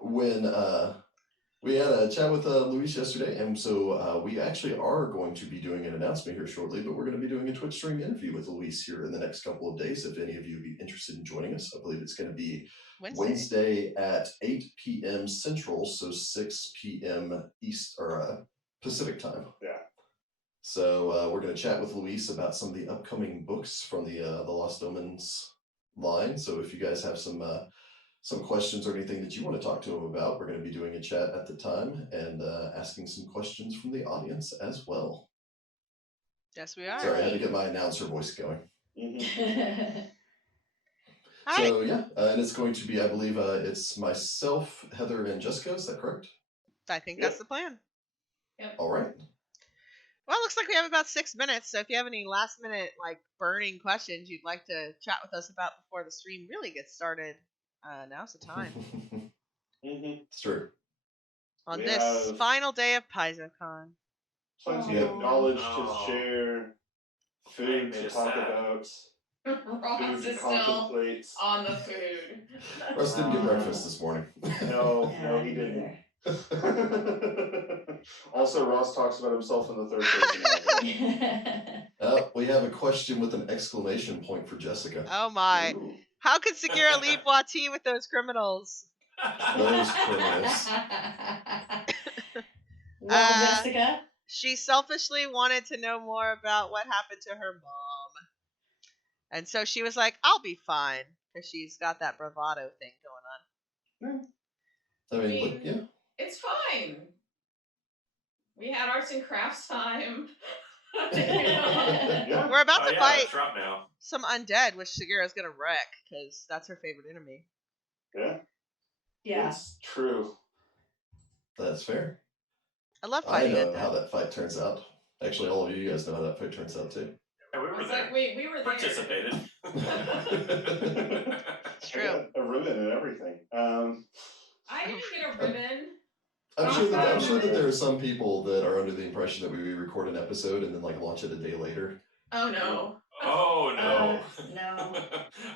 when we had a chat with Luis yesterday, and so we actually are going to be doing an announcement here shortly, but we're going to be doing a Twitch stream interview with Luis here in the next couple of days. If any of you would be interested in joining us, I believe it's going to be Wednesday at 8 p.m. Central, so 6 p.m. East or Pacific time. Yeah. So we're going to chat with Luis about some of the upcoming books from the Lost Omens line. So if you guys have some questions or anything that you want to talk to him about, we're going to be doing a chat at the time and asking some questions from the audience as well. Yes, we are. Sorry, I had to get my announcer voice going. Mm-hmm. So yeah, and it's going to be, I believe, it's myself, Heather, and Jessica. Is that correct? I think that's the plan. Yep. All right. Well, it looks like we have about 6 minutes, so if you have any last-minute, burning questions you'd like to chat with us about before the stream really gets started, now's the time. It's true. On this final day of PaizoCon. Plenty of knowledge to share, food to talk about, Ross is still on the food. Russ didn't get breakfast this morning. No, he didn't. Also, Ross talks about himself in the third person. We have a question with an exclamation point for Jessica. Oh my. Ooh. How could Sagira leave Wati with those criminals? Those criminals. Well, Jessica? She selfishly wanted to know more about what happened to her mom. And so she was like, I'll be fine. Because she's got that bravado thing going on. I mean, yeah. It's fine. We had arts and crafts time. Yeah. We're about to fight now. some undead, which Sagira's going to wreck. Because that's her favorite enemy. Yeah. It's true. That's fair. I love fighting I know how that fight turns out. Actually, all of you guys know how that fight turns out, too. Yeah, we were there. Like we were there. Participated. It's true. A ribbon and everything. I didn't get a ribbon. I'm sure that there are some people that are under the impression that we record an episode and then launch it a day later. Oh no. Oh no. No.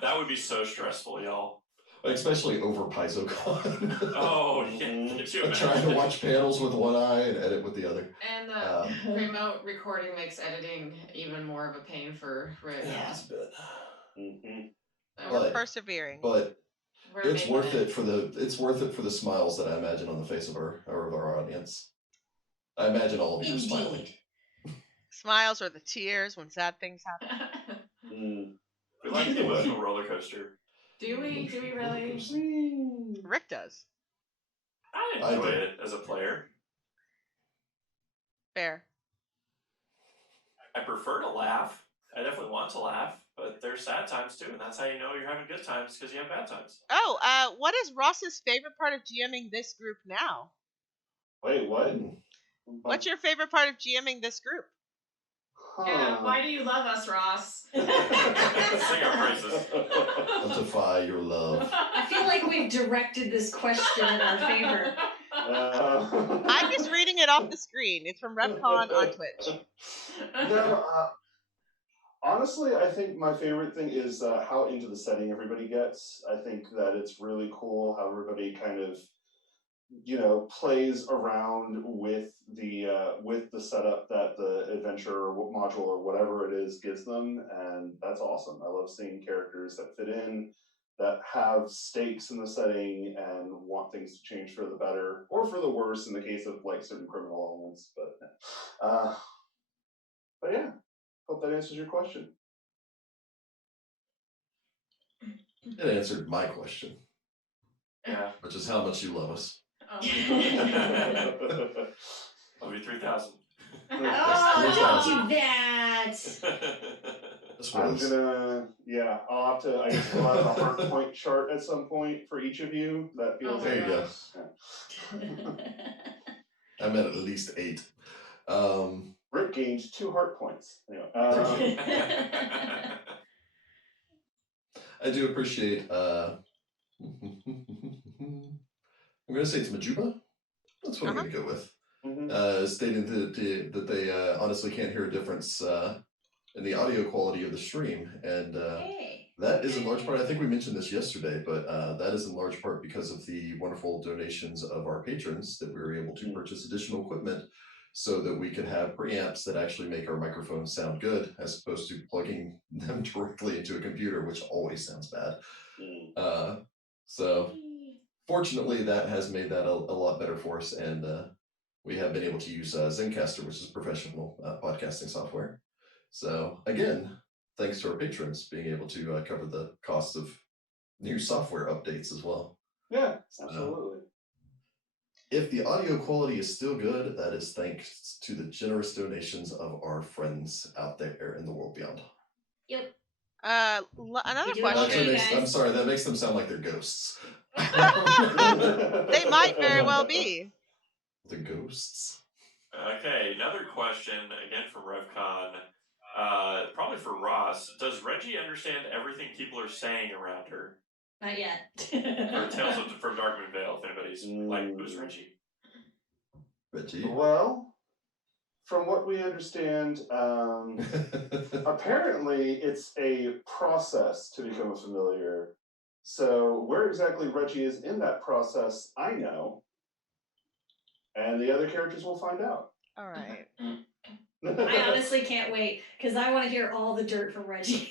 That would be so stressful, y'all. Especially over PaizoCon. Oh, yeah. Trying to watch panels with one eye and edit with the other. And the remote recording makes editing even more of a pain for Rick. Yeah, it's a bit. We're persevering. But it's worth it for the smiles that I imagine on the face of our audience. I imagine all of you are smiling. Smiles or the tears when sad things happen. We like the emotional roller coaster. Do we really? Rick does. I enjoy it as a player. Fair. I prefer to laugh. I definitely want to laugh, but there's sad times too, and that's how you know you're having good times, because you have bad times. Oh, what is Ross's favorite part of GMing this group now? Wait, what? What's your favorite part of GMing this group? Yeah, why do you love us, Ross? Sing our praises. Quantify your love. I feel like we've directed this question in our favor. I'm just reading it off the screen. It's from RepCon on Twitch. No, honestly, I think my favorite thing is how into the setting everybody gets. I think that it's really cool how everybody kind of, plays around with the setup that the adventure or module or whatever it is gives them, and that's awesome. I love seeing characters that fit in, that have stakes in the setting and want things to change for the better or for the worse in the case of certain criminal elements. But yeah, hope that answers your question. It answered my question. Yeah. Which is how much you love us. Oh. Love you 3,000. Oh, don't do that. I'm gonna, I'll have to, I guess we'll have a heart point chart at some point for each of you. That feels there you go. I meant at least 8. Rick gained 2 heart points. Anyway, I do appreciate, I'm going to say it's Majuba. That's what I'm going to go with. Stating that they honestly can't hear a difference in the audio quality of the stream. And That is in large part, I think we mentioned this yesterday, but that is in large part because of the wonderful donations of our patrons that we were able to purchase additional equipment so that we could have preamps that actually make our microphones sound good as opposed to plugging them directly into a computer, which always sounds bad. So fortunately, that has made that a lot better for us, and we have been able to use Zencastr, which is professional podcasting software. So again, thanks to our patrons being able to cover the cost of new software updates as well. Yeah, absolutely. If the audio quality is still good, that is thanks to the generous donations of our friends out there in the world beyond. Yep. Another We do it all question. for you guys. I'm sorry, that makes them sound like they're ghosts. They might very well be. The ghosts. Okay, another question, again from RevCon. Probably for Ross. Does Reggie understand everything people are saying around her? Not yet. Or Tales from Darkmoon Vale, if anybody's like, who's Reggie? Reggie. Well, from what we understand, apparently it's a process to become a familiar. So where exactly Reggie is in that process, I know. And the other characters will find out. All right. I honestly can't wait because I want to hear all the dirt from Reggie.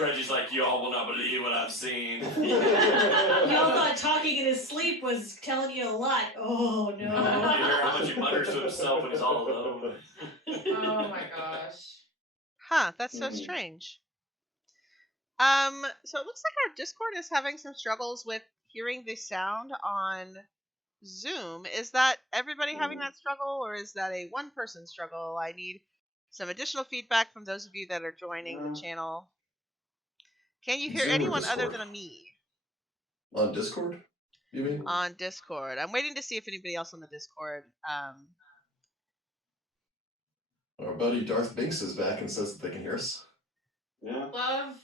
Reggie's like, you all will not believe what I've seen. You all thought talking in his sleep was telling you a lot. Oh no. You hear how much he mutters to himself when he's all alone. Oh my gosh. Huh, that's so strange. So it looks like our Discord is having some struggles with hearing the sound on Zoom. Is that everybody having that struggle, or is that a one-person struggle? I need some additional feedback from those of you that are joining the channel. Can you hear Zoom or anyone other Discord? than me? On Discord, you mean? On Discord. I'm waiting to see if anybody else on the Discord. Our buddy Darth Binks is back and says that they can hear us. Yeah. Love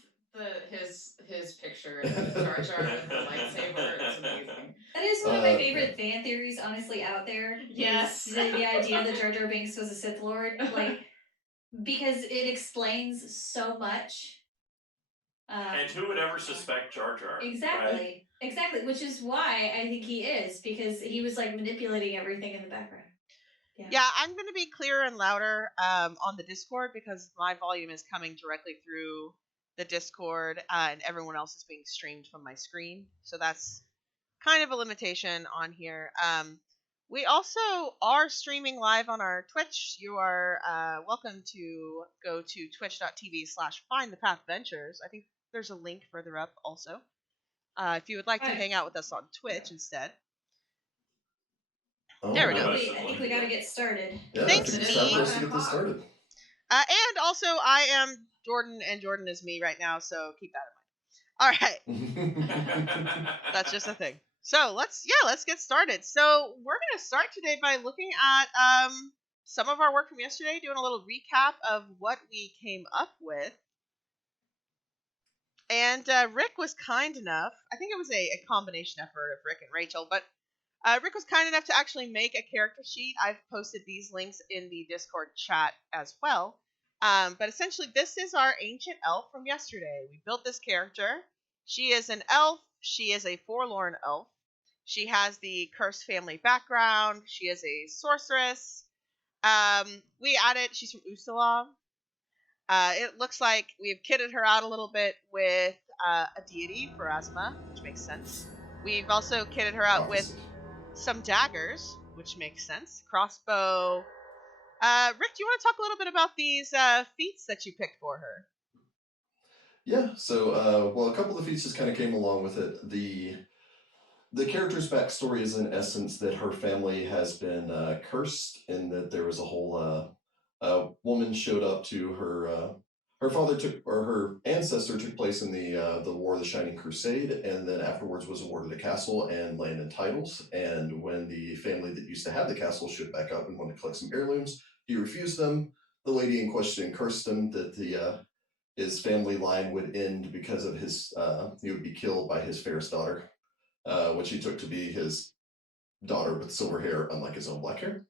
his picture of Jar Jar with the lightsaber. It's amazing. That is one of my favorite fan theories, honestly, out there. Yes. Is the idea that Jar Jar Binks was a Sith Lord, like, because it explains so much. And who would ever suspect Jar Jar? Exactly. Right? Exactly. Which is why I think he is, because he was like manipulating everything in the background. Yeah, I'm going to be clearer and louder on the Discord because my volume is coming directly through the Discord and everyone else is being streamed from my screen. So that's kind of a limitation on here. We also are streaming live on our Twitch. You are welcome to go to twitch.tv/findthepathventures. I think there's a link further up also. If you would like to hang out with us on Twitch instead. Oh, there we go. I think we got to get started. Yeah, Thanks, I think it's time for us to me. get this started. And also, I am Jordan, and Jordan is me right now, so keep that in mind. All right. That's just a thing. So let's get started. So we're gonna start today by looking at some of our work from yesterday, doing a little recap of what we came up with. And Rick was kind enough. I think it was a combination effort of Rick and Rachel, but Rick was kind enough to actually make a character sheet. I've posted these links in the Discord chat as well. But essentially, this is our ancient elf from yesterday. We built this character. She is an elf. She is a forlorn elf. She has the cursed family background. She is a sorceress. We added, she's from Ustalaw. It looks like we've kitted her out a little bit with a deity, Pharasma, which makes sense. We've also kitted her out with some daggers, which makes sense. Crossbow. Rick, do you want to talk a little bit about these feats that you picked for her? Yeah, so, well, a couple of feats just kind of came along with it. The character's backstory is, in essence, that her family has been cursed, in that there was a whole woman showed up to her. Her father her ancestor took place in the War of the Shining Crusade, and then afterwards was awarded a castle and land and titles. And when the family that used to have the castle showed back up and wanted to collect some heirlooms, he refused them. The lady in question cursed him that his family line would end because of he would be killed by his fairest daughter, which he took to be his daughter with silver hair, unlike his own black hair.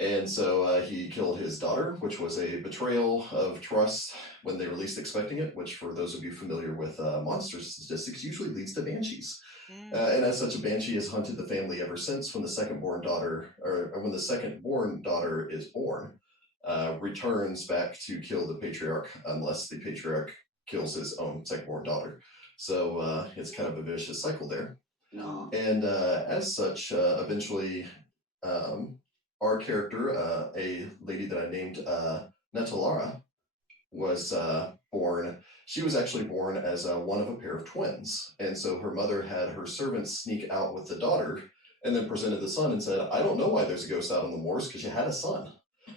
And so he killed his daughter, which was a betrayal of trust when they were least expecting it, which, for those of you familiar with monster statistics, usually leads to banshees. And as such, a banshee has hunted the family ever since. When the second-born daughter, or when the second-born daughter is born, returns back to kill the patriarch, unless the patriarch kills his own second-born daughter. So it's kind of a vicious cycle there. Aw. And as such, eventually, um, our character, a lady that I named Netalara, was born. She was actually born as one of a pair of twins. And so her mother had her servants sneak out with the daughter and then presented the son and said, I don't know why there's a ghost out on the moors because you had a son.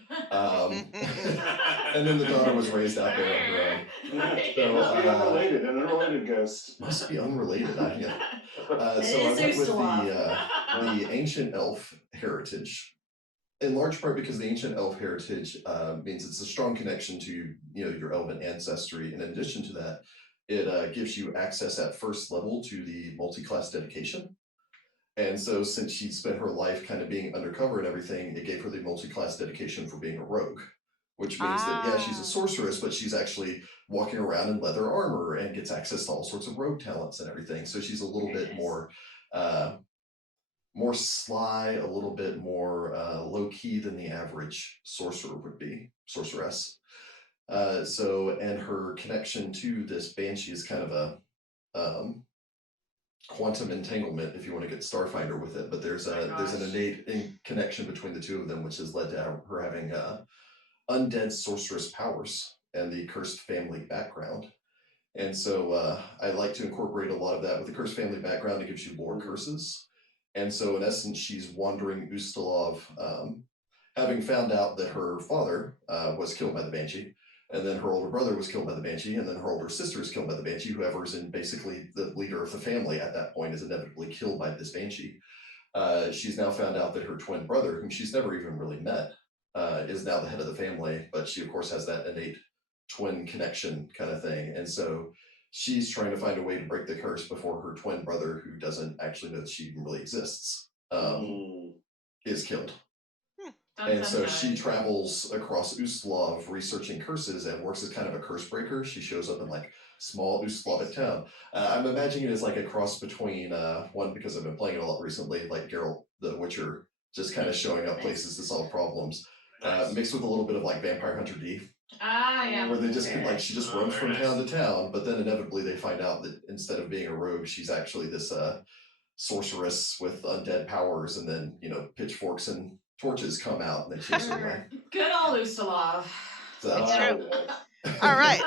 And then the daughter was raised out there on her own. So, must be unrelated, an unrelated ghost. Must be unrelated. So I It went is with Ustalav. the ancient elf heritage, in large part because the ancient elf heritage means it's a strong connection to your elven ancestry. In addition to that, it gives you access at first level to the multi-class dedication. And so, since she'd spent her life kind of being undercover and everything, it gave her the multi-class dedication for being a rogue, which means that she's a sorceress, but she's actually walking around in leather armor and gets access to all sorts of rogue talents and everything. So she's a little Very bit nice. more sly, a little bit more low key than the average sorcerer would be, sorceress. And her connection to this banshee is kind of a quantum entanglement, if you want to get Starfinder with it. But there's an innate connection between the two of them, which has led to her having undead sorceress powers and the cursed family background. And so I like to incorporate a lot of that with the cursed family background. It gives you lore curses. And so, in essence, she's wandering Ustalav, having found out that her father was killed by the Banshee, and then her older brother was killed by the Banshee, and then her older sister is killed by the Banshee. Whoever's in basically the leader of the family at that point is inevitably killed by this Banshee. She's now found out that her twin brother, whom she's never even really met, is now the head of the family, but she, of course, has that innate twin connection kind of thing. And so she's trying to find a way to break the curse before her twin brother, who doesn't actually know that she even really exists, is killed. And so she travels across Ustalav researching curses and works as kind of a curse breaker. She shows up in like small Ustalavic town. I'm imagining it as like a cross between one, because I've been playing it a lot recently, like Geralt the Witcher, just kind of showing up places to solve problems, mixed with a little bit of like Vampire Hunter D. Yeah. Where they just she just roams from town to town, but then inevitably they find out that instead of being a rogue, she's actually this sorceress with undead powers, and then pitchforks and torches come out and they chase her away. Good old Ustalav. It's true. All right.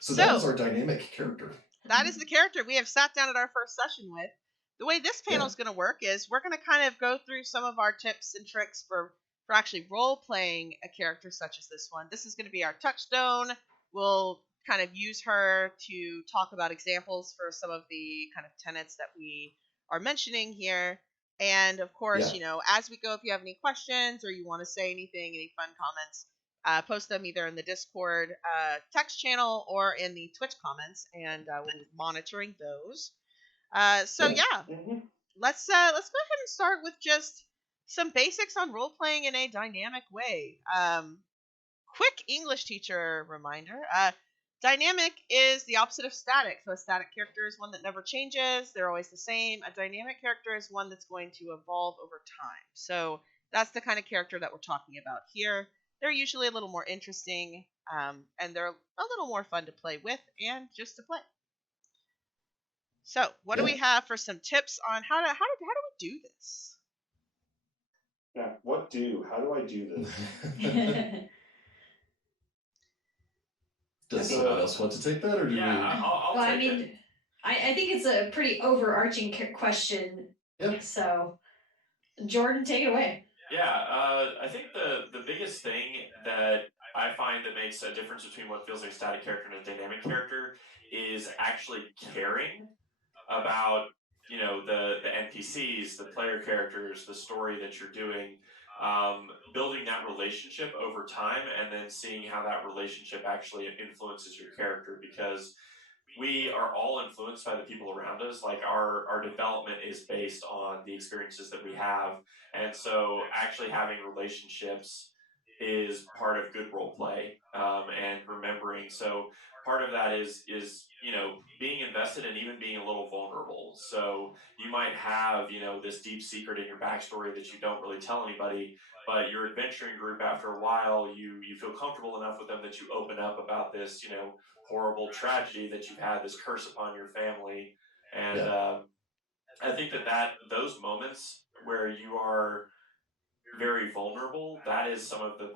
So that is our dynamic character. That is the character we have sat down at our first session with. The way this panel is going to work is we're going to kind of go through some of our tips and tricks for actually role-playing a character such as this one. This is going to be our touchstone. We'll kind of use her to talk about examples for some of the kind of tenets that we are mentioning here. And of course, as we go, if you have any questions or you want to say anything, any fun comments, post them either in the Discord text channel or in the Twitch comments, and we'll be monitoring those. Let's go ahead and start with just some basics on role playing in a dynamic way. Quick English teacher reminder: dynamic is the opposite of static. So a static character is one that never changes; they're always the same. A dynamic character is one that's going to evolve over time. So that's the kind of character that we're talking about here. They're usually a little more interesting, and they're a little more fun to play with and just to play. So, what do we have for some tips on how do we do this? Yeah, how do I do this? Does someone else want to take that, or do we? I'll take it. I think it's a pretty overarching question. Yep. So, Jordan, take it away. Yeah, I think the biggest thing that I find that makes a difference between what feels like a static character and a dynamic character is actually caring about the NPCs, the player characters, the story that you're doing, building that relationship over time, and then seeing how that relationship actually influences your character. Because we are all influenced by the people around us. Like our development is based on the experiences that we have, and so actually having relationships is part of good role play, and remembering. So part of that is being invested and even being a little vulnerable. So you might have this deep secret in your backstory that you don't really tell anybody, but your adventuring group, after a while, you feel comfortable enough with them that you open up about this horrible tragedy that you've had, this curse upon your family. And Yeah. I think that those moments where you are very vulnerable, that is some of the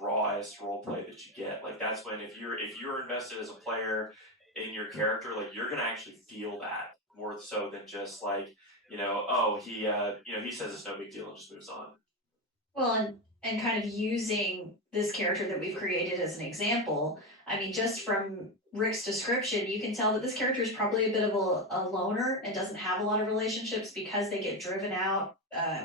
rawest role play that you get. Like that's when if you're invested as a player in your character, like you're gonna actually feel that more so than just like, oh, he says it's no big deal and just moves on. Well, and kind of using this character that we've created as an example. I mean, just from Rick's description, you can tell that this character is probably a bit of a loner and doesn't have a lot of relationships because they get driven out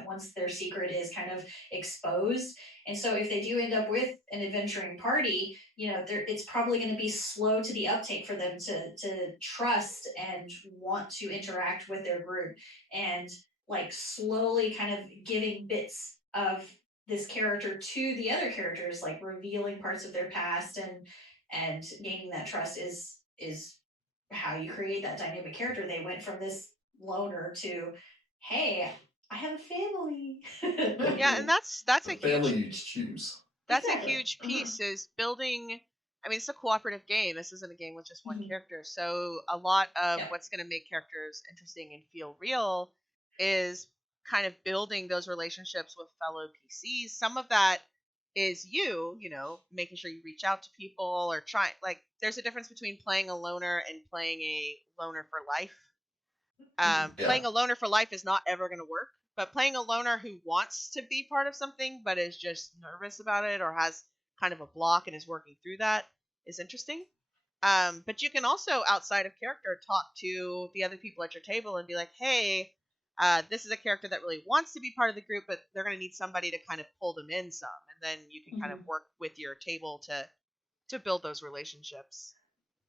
once their secret is kind of exposed. And so, if they do end up with an adventuring party, it's probably going to be slow to the uptake for them to trust and want to interact with their group, and like slowly kind of giving bits of this character to the other characters, like revealing parts of their past and gaining that trust is how you create that dynamic character. They went from this loner to, hey, I have a family. Yeah, and that's The a family huge you choose. that's a Exactly. huge piece is building. I mean, it's a cooperative game. This isn't a game with just one Mhm. character. So a lot of Yeah. what's going to make characters interesting and feel real is kind of building those relationships with fellow PCs. Some of that is making sure you reach out to people or try. Like, there's a difference between playing a loner and playing a loner for life. Mhm. Yeah. Playing a loner for life is not ever going to work, but playing a loner who wants to be part of something but is just nervous about it or has kind of a block and is working through that is interesting. But you can also, outside of character, talk to the other people at your table and be like, hey, this is a character that really wants to be part of the group, but they're going to need somebody to kind of pull them in some. And then you can kind of Mhm. work with your table to build those relationships.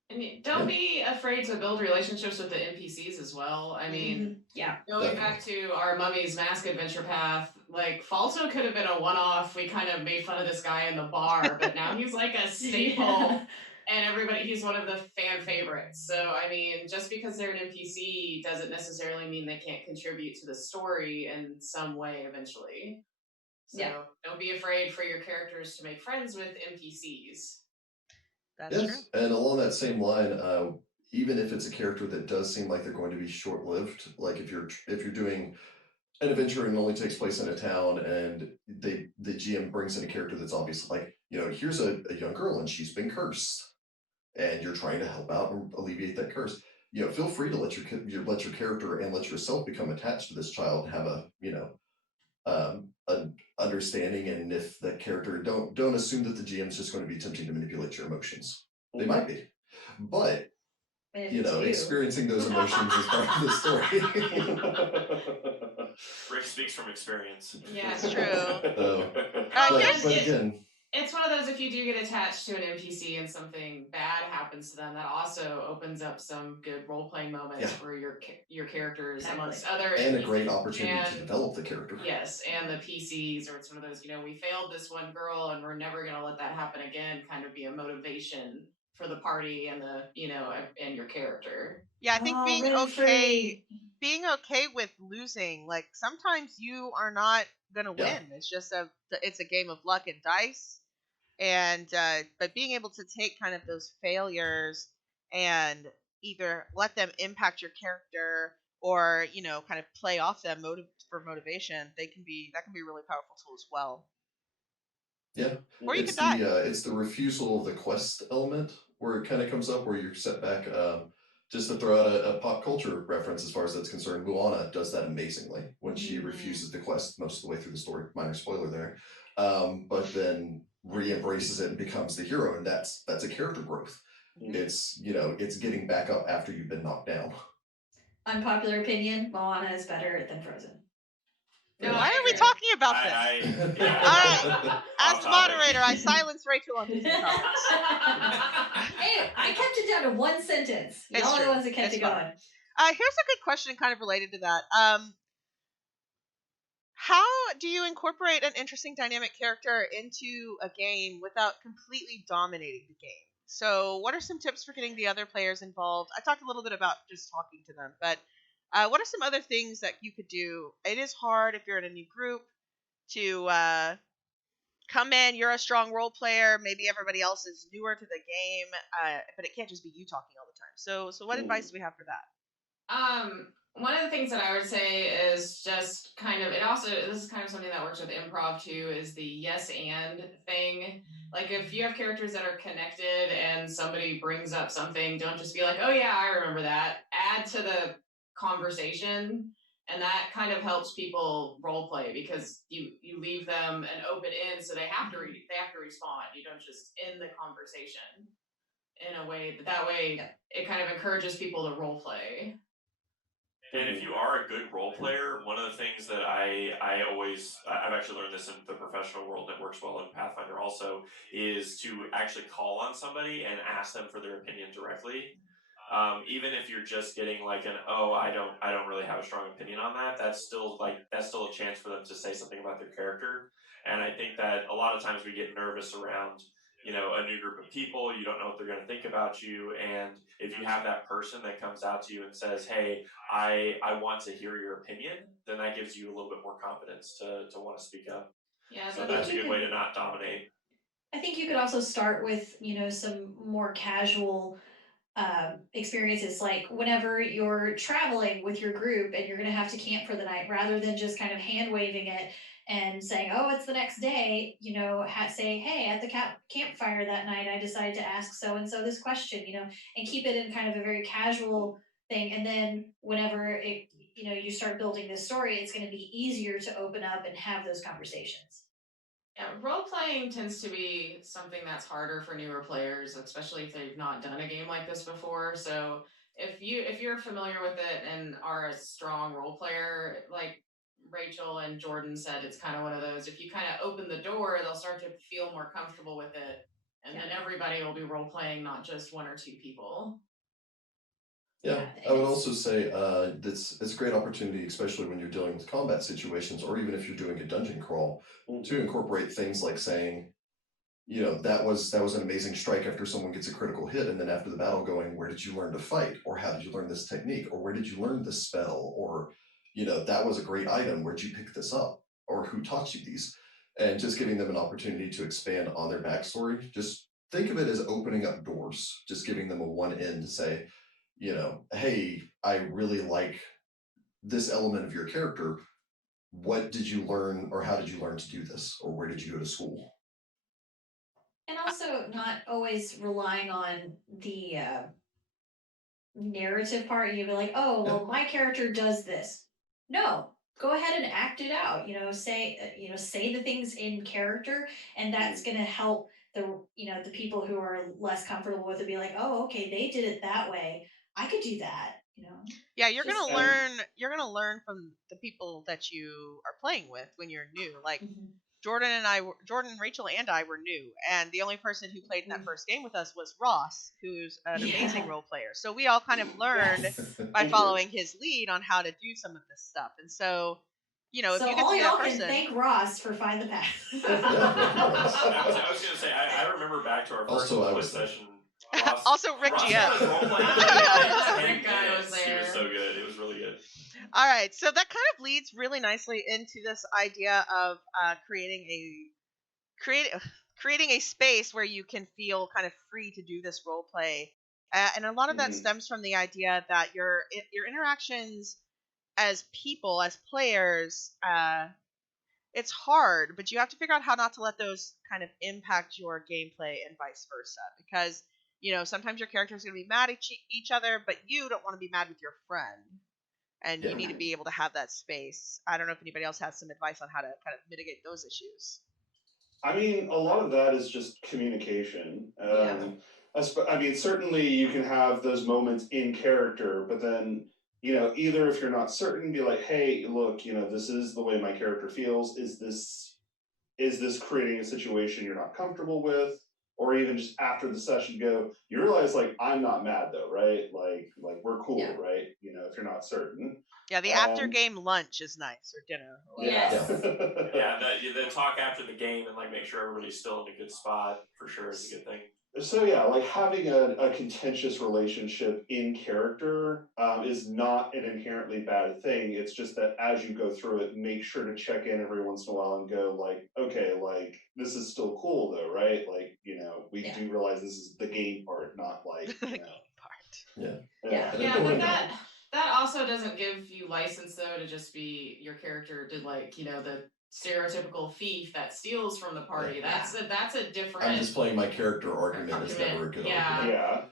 And don't Yeah. be afraid to build relationships with the NPCs as well. I mean, Mhm. Yeah. going Definitely. back to our Mummy's Mask adventure path, like Falso could have been a one-off. We kind of made fun of this guy in the bar, but now he's like a staple, and he's one of the fan favorites. So I mean, just because they're an NPC doesn't necessarily mean they can't contribute to the story in some way eventually. Yeah. So don't be afraid for your characters to make friends with NPCs. That's true. Yes, and along that same line, even if it's a character that does seem like they're going to be short-lived, like if you're doing an adventure and it only takes place in a town, and the GM brings in a character that's obviously like, here's a young girl and she's been cursed, and you're trying to help out and alleviate that curse. Feel free to let your character and let yourself become attached to this child, and have an understanding. And if that character, don't assume that the GM's just going to be attempting to manipulate your emotions. They might be, but And if it's you. experiencing those emotions is part of the story. Rick speaks from experience. Yeah, It's true. So, Here's but again, it's one of those, if you do get attached to an NPC and something bad happens to them, that also opens up some good role playing moments Yeah. for your characters Exactly. amongst other and a NPCs. great opportunity to And develop the character. yes, and the PCs, or it's one of those, we failed this one girl and we're never going to let that happen again, kind of be a motivation for the party and and your character. Yeah, I think Oh, being Renfrey. okay with losing, like sometimes you are not gonna Yeah. win. It's a game of luck and dice, and but being able to take kind of those failures and either let them impact your character or kind of play off them for motivation, that can be a really powerful tool as well. Yeah, Or you it's could die. it's the refusal of the quest element where it kind of comes up, where you're set back. Just to throw out a pop culture reference, as far as that's concerned, Luana does that amazingly when she Mhm. refuses the quest most of the way through the story. Minor spoiler there, but then re-embraces it and becomes the hero, and that's a character growth. Mhm. It's getting back up after you've been knocked down. Unpopular opinion: Moana is better than Frozen. No, Why I are we agree. talking about this? Yeah. All right. As Off the topic. moderator, I silence Rachel on Disney topics. Hey, I kept it down to one sentence. It's Y'all are the true. ones that kept It's it fine. going. Here's a good question kind of related to that. How do you incorporate an interesting dynamic character into a game without completely dominating the game? So what are some tips for getting the other players involved? I talked a little bit about just talking to them, but what are some other things that you could do? It is hard if you're in a new group to come in, you're a strong role player, maybe everybody else is newer to the game, but it can't just be you talking all the time. So what advice do we have for that? One of the things that I would say is just kind of, this is kind of something that works with improv too, is the yes and thing. Like if you have characters that are connected and somebody brings up something, don't just be like, oh yeah, I remember that. Add to the conversation, and that kind of helps people role play because you leave them an open end, so they have to respond. You don't just end the conversation in a way that way Yep. it kind of encourages people to role play. And if you are a good role player, one of the things that I've actually learned this in the professional world, and it works well in Pathfinder also, is to actually call on somebody and ask them for their opinion directly. Even if you're just getting like I don't really have a strong opinion on that, that's still a chance for them to say something about their character. And I think that a lot of times we get nervous around, a new group of people. You don't know what they're going to think about you, and if you have that person that comes out to you and says, hey, I want to hear your opinion, then that gives you a little bit more confidence to want to speak up. Yeah, So that's a good way to not dominate. I think you could also start with, some more casual experiences, like whenever you're traveling with your group and you're going to have to camp for the night, rather than just kind of hand waving it and saying, oh, it's the next day, say, hey, at the campfire that night, I decided to ask so and so this question, and keep it in kind of a very casual thing. And then whenever you start building this story, it's going to be easier to open up and have those conversations. Yeah, role playing tends to be something that's harder for newer players, especially if they've not done a game like this before. So if you're familiar with it and are a strong role player, like Rachel and Jordan said, it's kind of one of those. If you kind of open the door, they'll start to feel more comfortable with it, and then everybody will be role playing, not just one or two people. Yeah, I would also say it's a great opportunity, especially when you're dealing with combat situations, or even if you're doing a dungeon crawl, to incorporate things like saying, that was an amazing strike after someone gets a critical hit, and then after the battle going, where did you learn to fight, or how did you learn this technique, or where did you learn this spell, or that was a great item, where'd you pick this up, or who taught you these, and just giving them an opportunity to expand on their backstory. Just think of it as opening up doors, just giving them a one end to say, hey, I really like this element of your character. What did you learn, or how did you learn to do this, or where did you go to school? And also not always relying on the narrative part. You'd be like, oh, Yeah. well, my character does this. No, go ahead and act it out. Say the things in character, and that's going to help the people who are less comfortable with it be like, oh, okay, they did it that way. I could do that. Yeah, you're Just- gonna learn. You're gonna learn from the people that you are playing with when you're new. Like Mhm. Jordan, Rachel, and I were new, and the only person who played in that first game with us was Ross, who's an amazing role player. So we all kind of learned Yes. by following his lead on how to do some of this stuff. And so, if So you get all to be that y'all can person, thank Ross for Find the Path. I was gonna say I remember back to our first Also, I split was there. session. Ross, also Rick Ross GM. got us role playing for That 10 Rick guy minutes. was He was there. so good. It was really good. All right, so that kind of leads really nicely into this idea of creating a space where you can feel kind of free to do this role play, and a lot of that stems from the idea that your interactions as people, as players, it's hard, but you have to figure out how not to let those kind of impact your gameplay and vice versa, because sometimes your characters are going to be mad at each other, but you don't want to be mad with your friend, and you Yeah. need to be able to have that space. I don't know if anybody else has some advice on how to kind of mitigate those issues. I mean, a lot of that is just communication. Yeah. I mean, certainly you can have those moments in character, but then either if you're not certain, be like, hey, look, this is the way my character feels. Is this creating a situation you're not comfortable with? Or even just after the session go, you realize like I'm not mad though, right? Like we're cool, right? If you're not certain. Yeah, the after And game lunch is nice, or dinner. Or yeah. Yes. Yeah, the talk after the game and like make sure everybody's still in a good spot for sure is a good thing. So yeah, like having a contentious relationship in character is not an inherently bad thing. It's just that as you go through it, make sure to check in every once in a while and go like, okay, like this is still cool though, right? Like we do realize this is the game part, not like the game part. Yeah. Yeah, but that also doesn't give you license though to just be your character to like, the stereotypical thief that steals from the party. That's a different I'm just playing my character argument. It's never a good argument.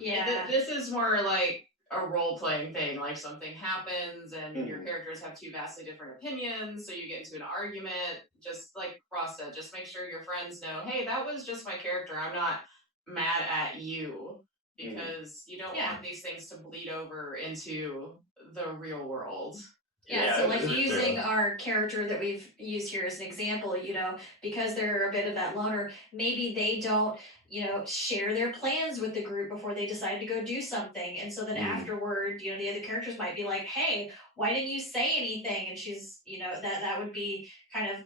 This is more like a role-playing thing, like something happens and your characters have two vastly different opinions, so you get into an argument. Just like Ross said, just make sure your friends know, hey, that was just my character, I'm not mad at you, because you don't want these things to bleed over into the real world. Yeah, so like using our character that we've used here as an example, because they're a bit of that loner, maybe they don't, share their plans with the group before they decide to go do something. And so then afterward, the other characters might be like, hey, why didn't you say anything? And she's, that would be kind of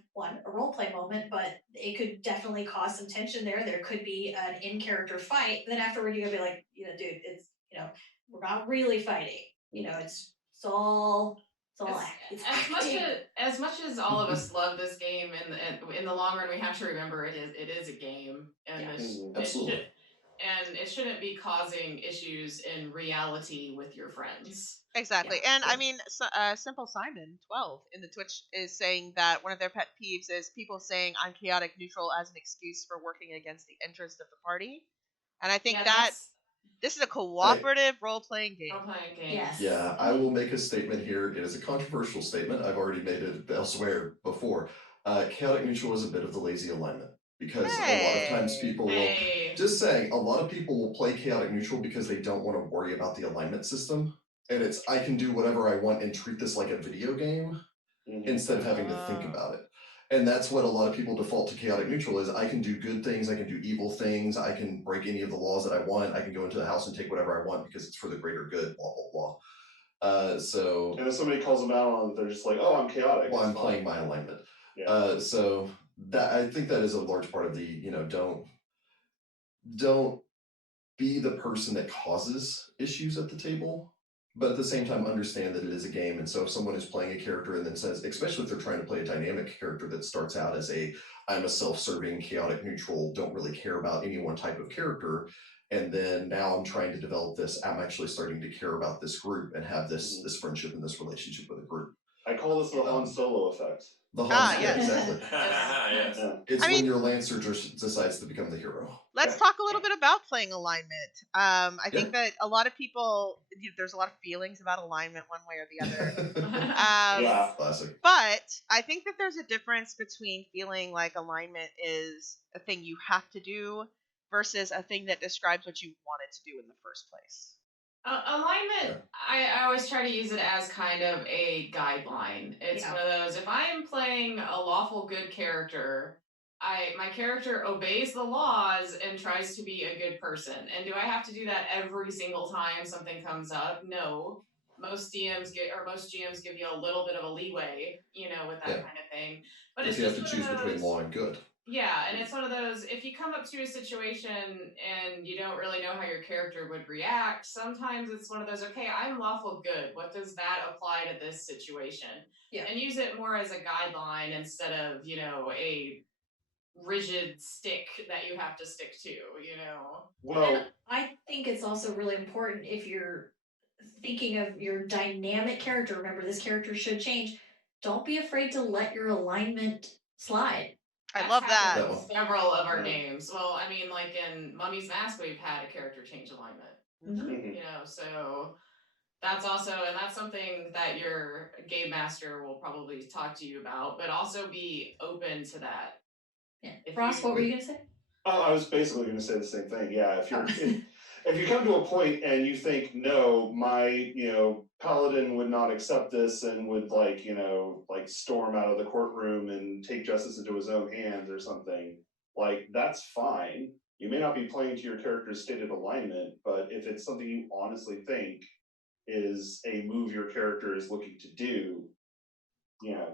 a role play moment, but it could definitely cause some tension there. There could be an in character fight. Then afterward, you're gonna be like, dude, it's, we're not really fighting. It's all it's as much as all of us love this game, in the long run, we have to remember it is a game, and absolutely. It shouldn't be causing issues in reality with your friends. Exactly. And I mean, Simple Simon 12 in the Twitch is saying that one of their pet peeves is people saying I'm chaotic neutral as an excuse for working against the interest of the party. And I think this is a cooperative role-playing game. Yes. Yeah, I will make a statement here. It is a controversial statement. I've already made it elsewhere before. Chaotic neutral is a bit of the lazy alignment, because a lot of times people will, just saying, a lot of people will play chaotic neutral because they don't want to worry about the alignment system. And it's, I can do whatever I want and treat this like a video game instead of having to think about it. And that's what a lot of people default to chaotic neutral is. I can do good things, I can do evil things, I can break any of the laws that I want, I can go into the house and take whatever I want because it's for the greater good, blah, blah, blah. So and if somebody calls them out on it, they're just like, oh, I'm chaotic. Well, I'm playing my alignment. So that, I think that is a large part of the, don't be the person that causes issues at the table, but at the same time understand that it is a game. And so if someone is playing a character and then says, especially if they're trying to play a dynamic character that starts out as I'm a self-serving, chaotic neutral, don't really care about any one type of character, and then now I'm trying to develop this, I'm actually starting to care about this group and have this friendship and this relationship with a group. I call this the Han Solo effect. The Han Solo, yes. exactly. Yes. It's when your Lancer just decides to become the hero. Let's talk a little bit about playing alignment. I think that a lot of people, there's a lot of feelings about alignment one way or the other. Classic. But I think that there's a difference between feeling like alignment is a thing you have to do versus a thing that describes what you wanted to do in the first place. Alignment, I always try to use it as kind of a guideline. It's one of those, if I am playing a lawful good character, my character obeys the laws and tries to be a good person. And do I have to do that every single time something comes up? No. Most GMs give you a little bit of a leeway, with that kind of thing. But if you have to choose between law and good. Yeah, and it's one of those, if you come up to a situation and you don't really know how your character would react, sometimes it's one of those, okay, I'm lawful good. What does that apply to this situation? Yeah. And use it more as a guideline instead of, a rigid stick that you have to stick to, Well, and I think it's also really important if you're thinking of your dynamic character, remember this character should change, don't be afraid to let your alignment slide. I love that. Several of our games. Well, I mean, like in Mummy's Mask, we've had a character change alignment. So that's also, and that's something that your game master will probably talk to you about, but also be open to that. Yeah. Ross, what were you going to say? Oh, I was basically going to say the same thing. Yeah, if you come to a point and you think, no, my paladin would not accept this and would like storm out of the courtroom and take justice into his own hands or something, like that's fine. You may not be playing to your character's stated alignment, but if it's something you honestly think is a move your character is looking to do,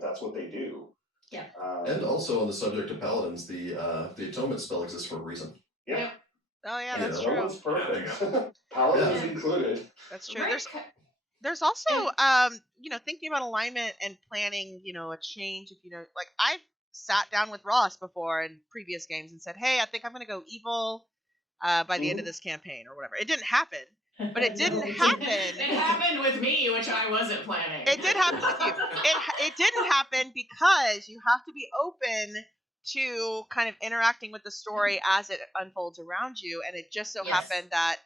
that's what they do. Yeah. And also on the subject of paladins, the atonement spell exists for a reason. Yeah. Yep. Oh yeah, You that's know, No true. one's Yeah, there perfect. Paladins Yeah. included. That's true. Rick, There's also thinking about alignment and planning, a change. If like I've sat down with Ross before in previous games and said, hey, I think I'm going to go evil by the end of this campaign or whatever. It didn't happen, but it didn't happen. It happened with me, which I wasn't planning. It did happen with you. It didn't happen because you have to be open to kind of interacting with the story as it unfolds around you, and it just so Yes. happened that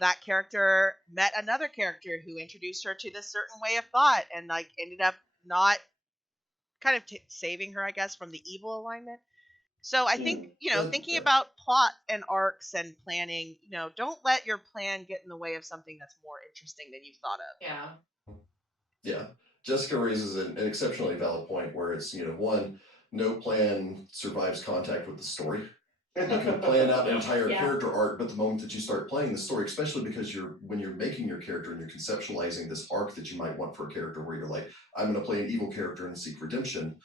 that character met another character who introduced her to this certain way of thought, and like ended up not kind of saving her, I guess, from the evil alignment. So I think thinking about plot and arcs and planning, don't let your plan get in the way of something that's more interesting than you've thought of. Yeah. Yeah. Jessica raises an exceptionally valid point where it's, one, no plan survives contact with the story. You can plan out an entire character arc, but the moment that you start playing the story, especially because when you're making your character and you're conceptualizing this arc that you might want for a character where you're like, I'm going to play an evil character and seek redemption.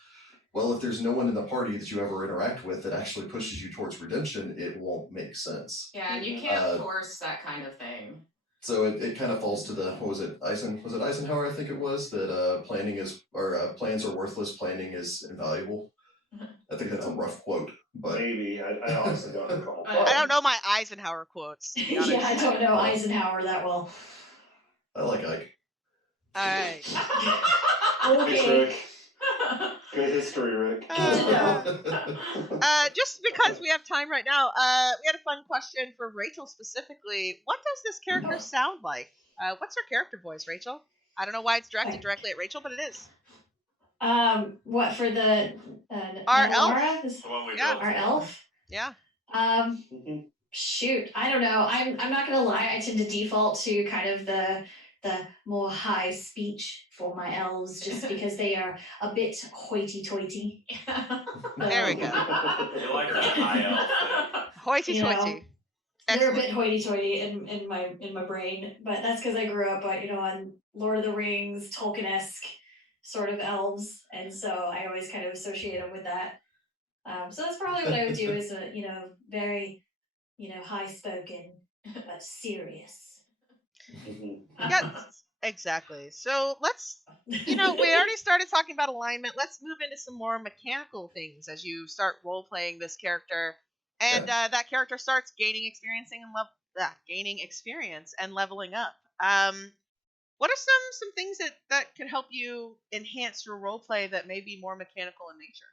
Well, if there's no one in the party that you ever interact with that actually pushes you towards redemption, it won't make sense. Yeah, and you can't force that kind of thing. So it kind of falls to the, what was it, Eisenhower, I think it was, that plans are worthless, planning is invaluable. I think that's a rough quote, but maybe I honestly don't recall. I don't know my Eisenhower quotes. Yeah, I don't know Eisenhower that well. I like Ike. All right. Thanks, Rick. Good history, Rick. Just because we have time right now, we had a fun question for Rachel specifically. What does this character sound like? What's her character voice, Rachel? I don't know why it's directed directly at Rachel, but it is. What for the Our elf? The one we Yeah. built. Our elf? Yeah. Shoot, I don't know. I'm not gonna lie. I tend to default to kind of the more high speech for my elves, just because they are a bit hoity-toity. There we go. You like her high elf thing. Hoity-toity. They're a bit hoity-toity in my brain, but that's because I grew up, on Lord of the Rings, Tolkien-esque sort of elves, and so I always kind of associate them with that. So that's probably what I would do, is a very high-spoken but serious. Yeah, exactly. So let's, we already started talking about alignment. Let's move into some more mechanical things as you start role-playing this character, and that character starts gaining experience and leveling up. What are some things that can help you enhance your roleplay that may be more mechanical in nature?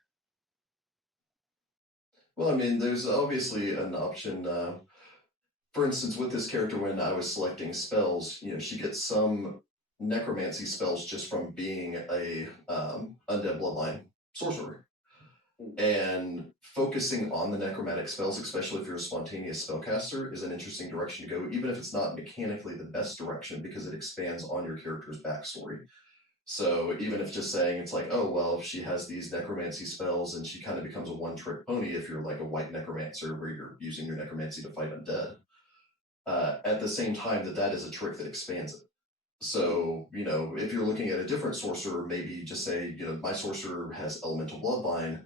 Well, I mean, there's obviously an option. For instance, with this character, when I was selecting spells, she gets some necromancy spells just from being a undead bloodline sorcerer. And focusing on the necromantic spells, especially if you're a spontaneous spellcaster, is an interesting direction to go, even if it's not mechanically the best direction, because it expands on your character's backstory. So even if just saying it's like, oh, well, she has these necromancy spells and she kind of becomes a one-trick pony if you're like a white necromancer where you're using your necromancy to fight undead. At the same time, that is a trick that expands it. So, if you're looking at a different sorcerer, maybe just say, my sorcerer has elemental bloodline.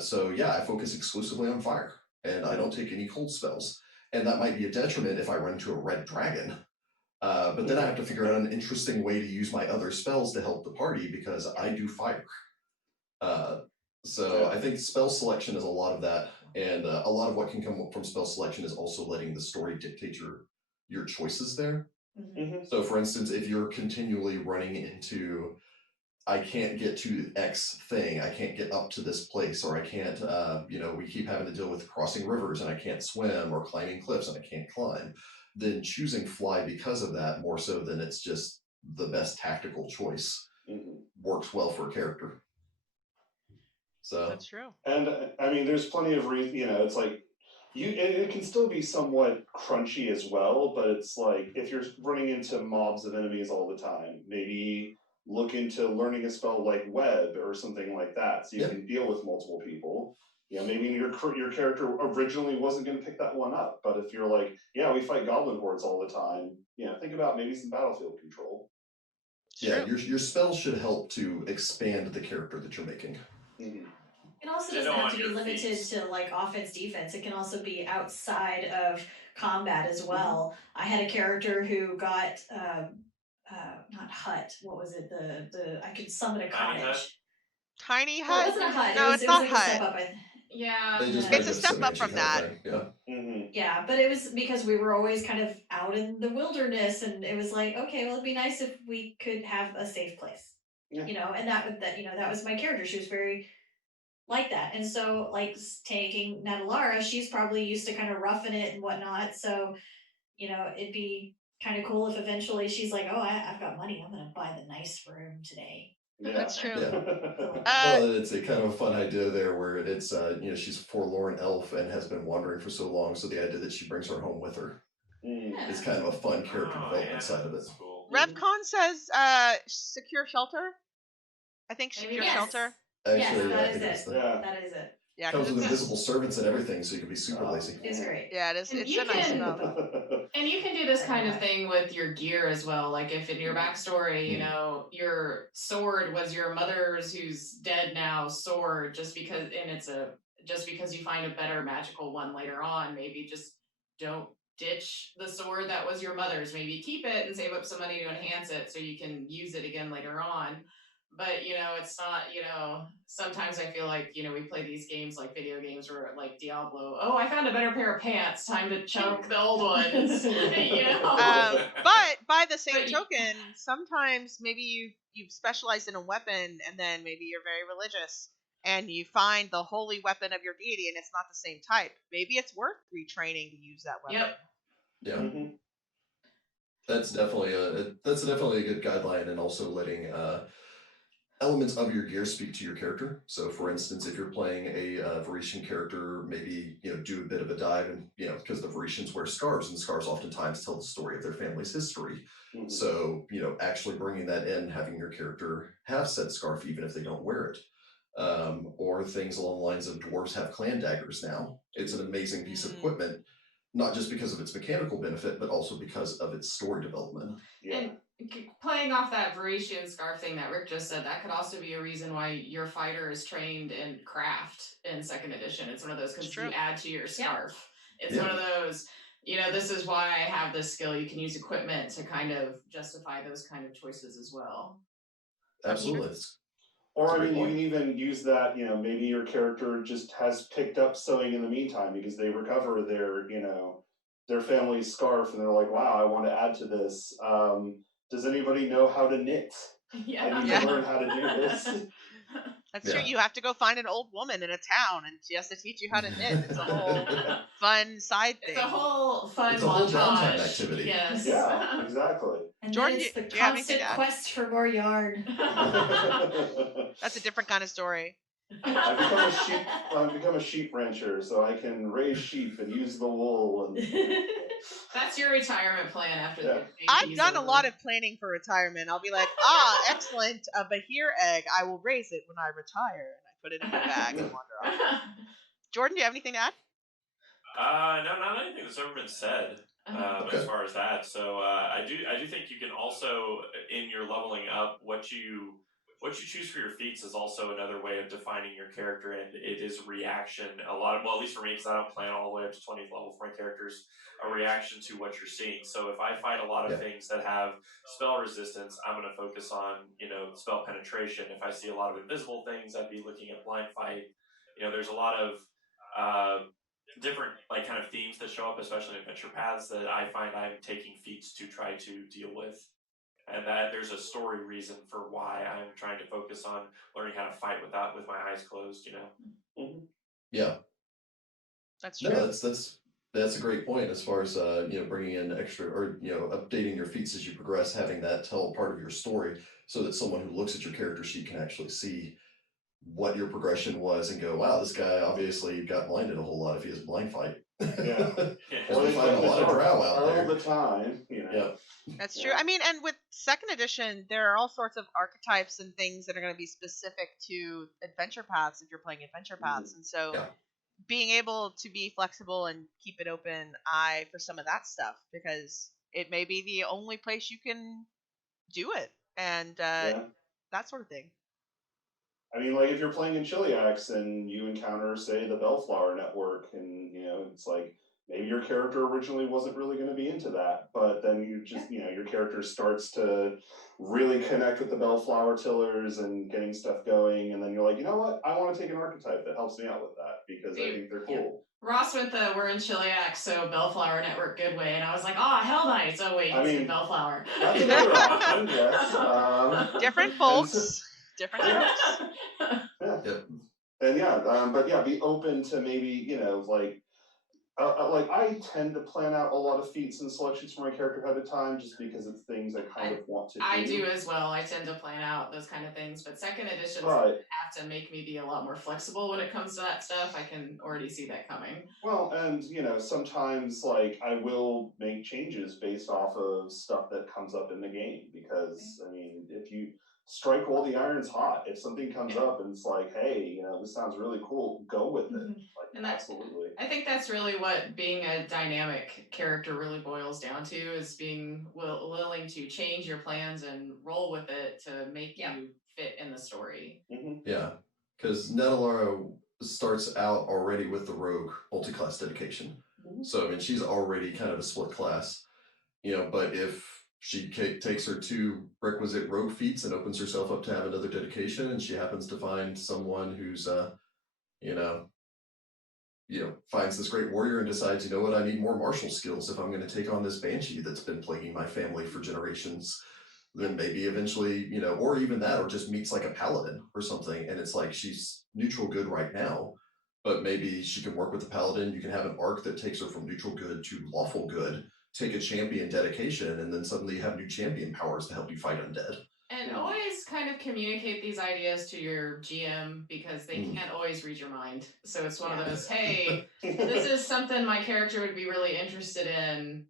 So yeah, I focus exclusively on fire and I don't take any cold spells. And that might be a detriment if I run into a red dragon. But then I have to figure out an interesting way to use my other spells to help the party because I do fire. So I think spell selection is a lot of that. And a lot of what can come from spell selection is also letting the story dictate your choices there. Mm-hmm. So for instance, if you're continually running into, I can't get to X thing, I can't get up to this place, or I can't, we keep having to deal with crossing rivers and I can't swim, or climbing cliffs and I can't climb, then choosing fly because of that, more so than it's just the best tactical choice, works well for a character. So that's true. And I mean, there's plenty of reasons. It's like it can still be somewhat crunchy as well, but it's like if you're running into mobs of enemies all the time, maybe look into learning a spell like web or something like that, so you Yeah. can deal with multiple people. Maybe your character originally wasn't going to pick that one up, but if you're like, yeah, we fight goblin hordes all the time, think about maybe some battlefield control. It's Yeah, true. your spells should help to expand the character that you're making. Hmm. It also Ditto doesn't have on to be your limited feats. to like offense defense. It can also be outside of combat as Hmm. well. I had a character who got not hut. What was it? The I could summon a Tiny hut. cottage. Tiny Well, it hut? wasn't a hut. No, It it's was not like a step hut. up. Yeah. They just Yeah. bring It's a up step some up mangy from kind of that. thing. Yeah. Hmm. Yeah, but it was because we were always kind of out in the wilderness, and it was like, okay, well, it'd be nice if we could have a safe place, Yeah. and that was my character. She was very like that, and so like taking Natalara, she's probably used to kind of roughing it and whatnot. So it'd be kind of cool if eventually she's like, oh, I've got money, I'm gonna buy the nice room today. Yeah. That's true. Yeah. I like Uh, Well, it's a kind of a fun idea there where it's she's a forlorn elf and has been wandering for so long, so the idea that she brings her home with her Mm. is kind of a fun character Oh, development yeah, side of it. that's cool. RevCon says secure shelter. I think Maybe secure yes, shelter. Actually, yes, yeah, I that is think it. it's the Yeah. That is it. Yeah, comes because with it's invisible servants and everything, so you can be super Oh, lazy. It's man. great. yeah, it's And it's you a nice can- spell. And you can do this I kind know of it. thing with your gear as well. Like if in your backstory, your sword was your mother's who's dead now sword, just because you find a better magical one later on, maybe just don't ditch the sword that was your mother's. Maybe keep it and save up some money to enhance it so you can use it again later on. But it's not, sometimes I feel like, we play these games like video games or like Diablo. Oh, I found a better pair of pants. Time to chunk the old ones. But by the same But token, sometimes maybe you've specialized in a weapon, and then maybe you're very religious, and you find the holy weapon of your deity, and it's not the same type. Maybe it's worth retraining to use that weapon. Yep. Yeah, Hmm. that's definitely a good guideline, and also letting elements of your gear speak to your character. So, for instance, if you're playing a Varetian character, maybe do a bit of a dive, and because the Varetians wear scarves, and scarves oftentimes tell the story of their family's history. Mhm. So, actually bringing that in, having your character have said scarf, even if they don't wear it. Or things along the lines of dwarves have clan daggers now. It's an amazing piece of equipment, not just because of its mechanical benefit, but also because of its story development. Yeah. And playing off that Varetian scarf thing that Rick just said, that could also be a reason why your fighter is trained in craft in second edition. It's one of those because It's you true. add to your scarf. It's Yeah. one of those, this is why I have this skill. You can use equipment to kind of justify those kind of choices as well. Absolutely. It's Or a I great mean, you point. can even use that. Maybe your character just has picked up sewing in the meantime because they recover their family's scarf, and they're like, "Wow, I want to add to this. Does anybody know how to knit? I need Yeah. to learn how to do this." That's true. Yeah. You have to go find an old woman in a town, and she has to teach you how to knit. It's a whole fun side thing. It's a whole fun It's a whole downtime montage. activity. Yes. Yeah, exactly. And Jordan, then it's the do you have anything constant to add? quest for more yarn. That's a different kind of story. I've become a sheep rancher, so I can raise sheep and use the wool. And That's your retirement plan after Yeah. the I've done a lot of planning for retirement. I'll be like, excellent, a Bahir egg. I will raise it when I retire. And I put it in my bag and wander off. Jordan, do you have anything to add? No, not anything that's ever been said as far as that. So I do think you can also, in your leveling up, what you choose for your feats is also another way of defining your character, and it is reaction. At least for me, because I don't plan all the way up to 20th level for my characters, a reaction to what you're seeing. So if I fight a lot of things that have spell resistance, I'm going to focus on spell penetration. If I see a lot of invisible things, I'd be looking at blind fight. There's a lot of different kind of themes that show up, especially in adventure paths, that I find I'm taking feats to try to deal with, and that there's a story reason for why I'm trying to focus on learning how to fight with my eyes closed. Mhm. Yeah. That's true. No, that's a great point as far as bringing in extra, or updating your feats as you progress, having that tell part of your story, so that someone who looks at your character sheet can actually see what your progression was and go, wow, this guy obviously got blinded a whole lot if he has blind fight. Yeah. Because we find a lot of drow out all there. the time, Yep. That's true. I mean, and with second edition, there are all sorts of archetypes and things that are going to be specific to adventure paths if you're playing adventure paths. And so Yeah. being able to be flexible and keep an open eye for some of that stuff, because it may be the only place you can do it, and that sort of thing. I mean, like if you're playing in Chiliax and you encounter, say, the Bellflower Network, and it's like maybe your character originally wasn't really going to be into that, but then you just your character starts to really connect with the Bellflower Tillers and getting stuff going, and then you're like, you know what, I want to take an archetype that helps me out with that because I think they're cool. Ross went the we're in Chiliax, so Bellflower Network good way, and I was like, Hell Knights. Oh wait, he said Bellflower. That's another option, yes. Different folks, different folks. Yep. And but be open to maybe like I tend to plan out a lot of feats and selections for my character ahead of time, just because it's things I kind of want to do. I do as well. I tend to plan out those kind of things, but second editions have to make me be a lot more flexible when it comes to that stuff. I can already see that coming. Well, and sometimes like I will make changes based off of stuff that comes up in the game, because I mean, if you strike while the iron's hot, if something comes up and it's like, hey, this sounds really cool, go with it. And absolutely. I think that's really what being a dynamic character really boils down to, is being willing to change your plans and roll with it to make you fit in the story. Yeah, because Netelara starts out already with the rogue multi-class dedication. So I mean, she's already kind of a split class, but if she takes her 2 requisite rogue feats and opens herself up to have another dedication, and she happens to find someone who's finds this great warrior and decides, you know what, I need more martial skills if I'm going to take on this banshee that's been plaguing my family for generations, then maybe eventually, or even that, or just meets like a paladin or something, and it's like she's neutral good right now, but maybe she can work with the paladin. You can have an arc that takes her from neutral good to lawful good, take a champion dedication, and then suddenly you have new champion powers to help you fight undead. And always kind of communicate these ideas to your GM, because they can't always read your mind. So it's one of those, hey, this is something my character would be really interested in.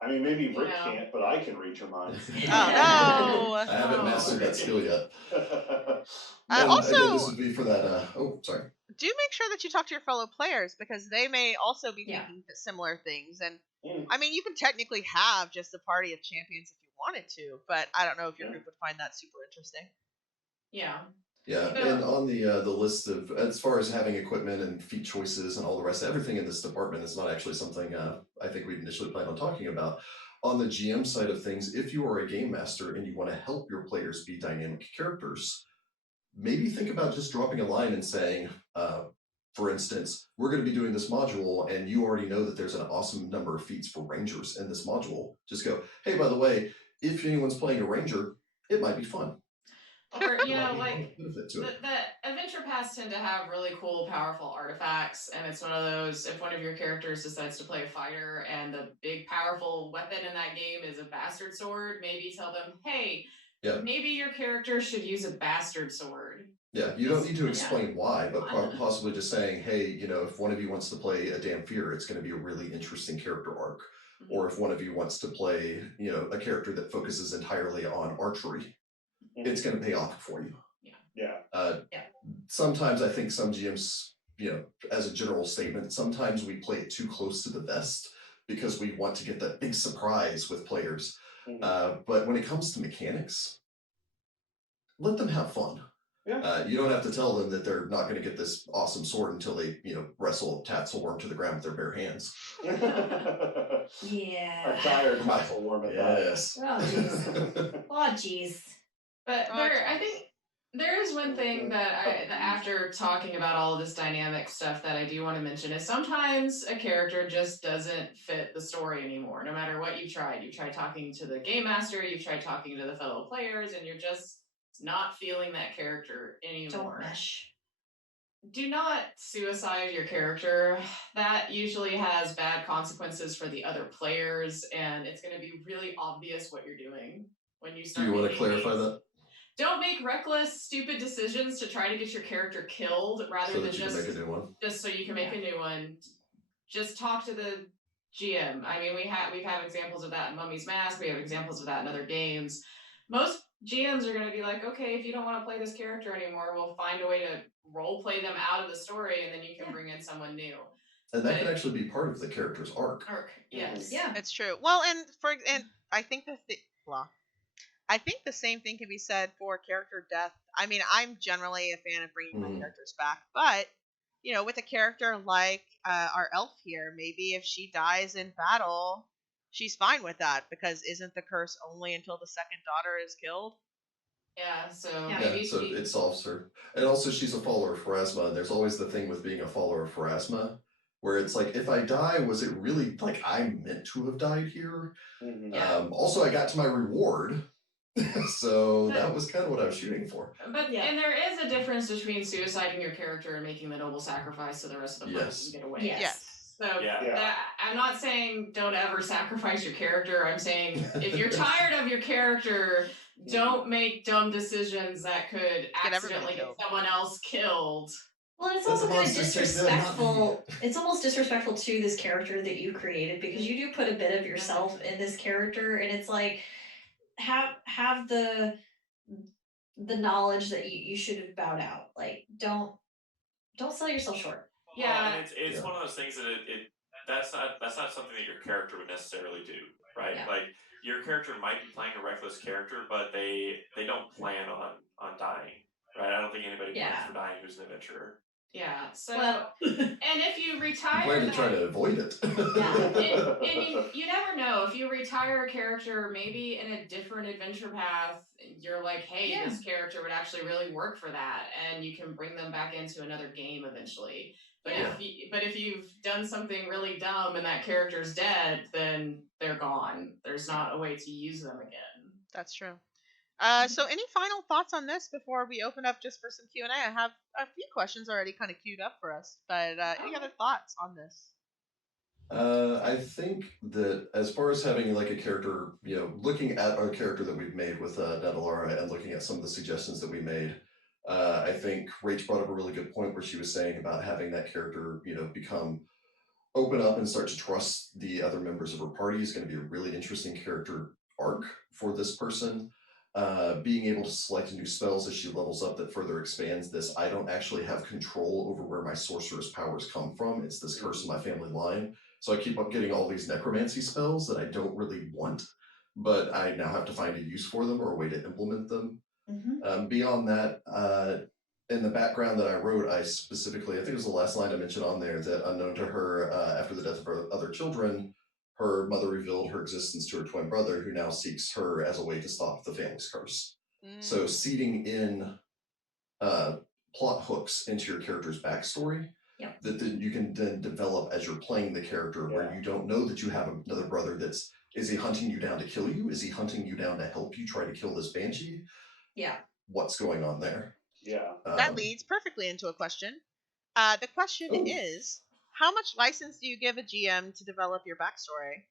I mean, maybe Rick can't, but I can read your mind. Oh, I haven't mastered that skill yet. Also, again, this would be for that. Sorry. Do make sure that you talk to your fellow players, because they may also be thinking similar things. And I mean, you can technically have just a party of champions if you wanted to, but I don't know if your group would find that super interesting. Yeah. Yeah, and on the list of, as far as having equipment and feat choices and all the rest, everything in this department is not actually something I think we initially planned on talking about. On the GM side of things, if you are a game master and you want to help your players be dynamic characters, maybe think about just dropping a line and saying, for instance, we're going to be doing this module, and you already know that there's an awesome number of feats for rangers in this module. Just go, hey, by the way, if anyone's playing a ranger, it might be fun. Or, like, the adventure paths tend to have really cool, powerful artifacts, and it's one of those, if one of your characters decides to play a fighter and the big, powerful weapon in that game is a bastard sword, maybe tell them, hey, maybe your character should use a bastard sword. Yeah, you don't need to explain why, but possibly just saying, hey, if one of you wants to play a Damphir, it's going to be a really interesting character arc. Or if one of you wants to play, a character that focuses entirely on archery, it's going to pay off for you. Sometimes I think some GMs, as a general statement, sometimes we play it too close to the vest because we want to get that big surprise with players. But when it comes to mechanics, let them have fun. You don't have to tell them that they're not going to get this awesome sword until they, wrestle a Tatzelworm to the ground with their bare hands. A tired Tatzelworm at that. Yes. Oh, jeez. But I think there is one thing that after talking about all of this dynamic stuff that I do want to mention, is sometimes a character just doesn't fit the story anymore, no matter what you've tried. You've tried talking to the game master, you've tried talking to the fellow players, and you're just not feeling that character anymore. Don't mesh. Do not suicide your character. That usually has bad consequences for the other players, and it's going to be really obvious what you're doing when you start. Do you want to clarify that? Don't make reckless, stupid decisions to try to get your character killed, rather than just make a new one. Just so you can make a new one. just talk to the GM. I mean, we've had examples of that in Mummy's Mask. We have examples of that in other games. Most GMs are going to be like, okay, if you don't want to play this character anymore, we'll find a way to role play them out of the story, and then you can bring in someone new. And that can actually be part of the character's arc. Yes. Yeah. It's true. Well, and I think I think the same thing can be said for character death. I mean, I'm generally a fan of bringing my characters back, but with a character like our elf here, maybe if she dies in battle, she's fine with that because isn't the curse only until the second daughter is killed? Yeah, so Yeah. maybe so she. it solves her. And also, she's a follower of Pharasma, and there's always the thing with being a follower of Pharasma, where it's like, if I die, was it really like I meant to have died here? Yeah. Also, I got to my reward, so But- that was kind of what I was shooting for. But and there is a difference between suiciding your character and making the noble sacrifice so the rest of the party Yes. can get away. Yes. So Yeah. I'm not saying don't ever sacrifice your character. I'm saying if you're tired of your character, don't make dumb decisions that could accidentally get someone else killed. Well, and it's Let also the kind of monsters take them, not me. disrespectful. It's almost disrespectful to this character that you created because you do put a bit of yourself in this character, and it's like have the knowledge that you should have bowed out. Like don't sell yourself short. Yeah. Well, and it's one of those things that that's not something that your character would necessarily do, right? Yeah. Like your character might be playing a reckless character, but they don't plan on dying, right? I don't think anybody plans for dying who's an adventurer. Yeah. So Well- and if you retire, plan to try to avoid it. and you never know if you retire a character, maybe in a different adventure path, you're like, hey, this character would actually really work for that, and you can bring them back into another game eventually. But if you've done something really dumb and that character's dead, then they're gone. There's not a way to use them again. That's true. So any final thoughts on this before we open up just for some Q&A? I have a few questions already kind of queued up for us, but any other thoughts on this? I think that as far as having like a character, looking at our character that we've made with Netalara and looking at some of the suggestions that we made, I think Rach brought up a really good point where she was saying about having that character, become open up and start to trust the other members of her party is going to be a really interesting character arc for this person. Being able to select new spells as she levels up that further expands this. I don't actually have control over where my sorceress powers come from. It's this curse in my family line. So I keep up getting all these necromancy spells that I don't really want, but I now have to find a use for them or a way to implement them. Beyond that, in the background that I wrote, I specifically, I think it was the last line I mentioned on there, that unknown to her, after the death of her other children, her mother revealed her existence to her twin brother, who now seeks her as a way to stop the family's curse. So seeding in plot hooks into your character's backstory that then you can then develop as you're playing the character, where you don't know that you have another brother is he hunting you down to kill you? Is he hunting you down to help you try to kill this banshee? Yeah. What's going on there? Yeah. That leads perfectly into a question. The question is, how much license do you give a GM to develop your backstory?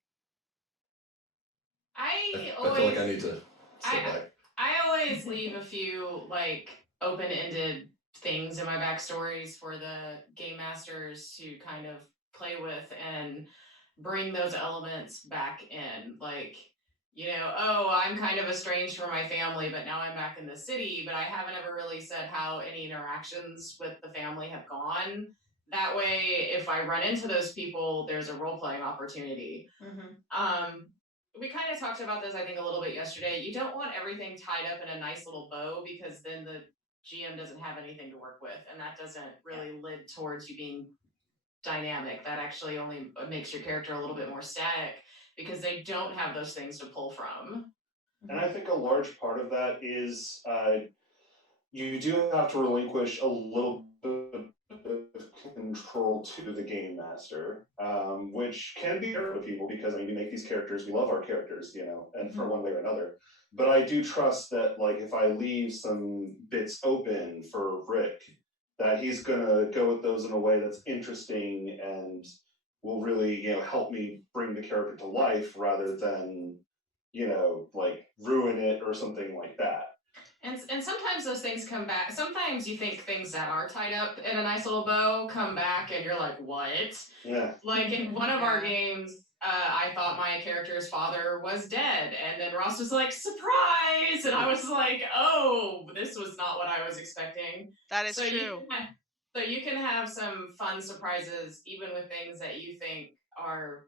I feel like I need to step back. I always leave a few open-ended things in my backstories for the game masters to kind of play with and bring those elements back in. I'm kind of estranged from my family, but now I'm back in the city, but I haven't ever really said how any interactions with the family have gone. That way, if I run into those people, there's a role-playing opportunity. We kind of talked about this, I think, a little bit yesterday. You don't want everything tied up in a nice little bow, because then the GM doesn't have anything to work with, and that doesn't really lead towards you being dynamic. That actually only makes your character a little bit more static, because they don't have those things to pull from. And I think a large part of that is you do have to relinquish a little bit of control to the game master, which can be hard for people, because we make these characters, we love our characters, and for one way or another. But I do trust that, if I leave some bits open for Rick, that he's gonna go with those in a way that's interesting and will really, help me bring the character to life, rather than, ruin it or something like that. And sometimes those things come back. Sometimes you think things that are tied up in a nice little bow come back, and you're like, "What?" Yeah. Like in one of our Yeah. games, I thought my character's father was dead, and then Ross was like, "Surprise!" And I was like, "Oh, this was not what I was expecting." That is So you true. so you can have some fun surprises even with things that you think are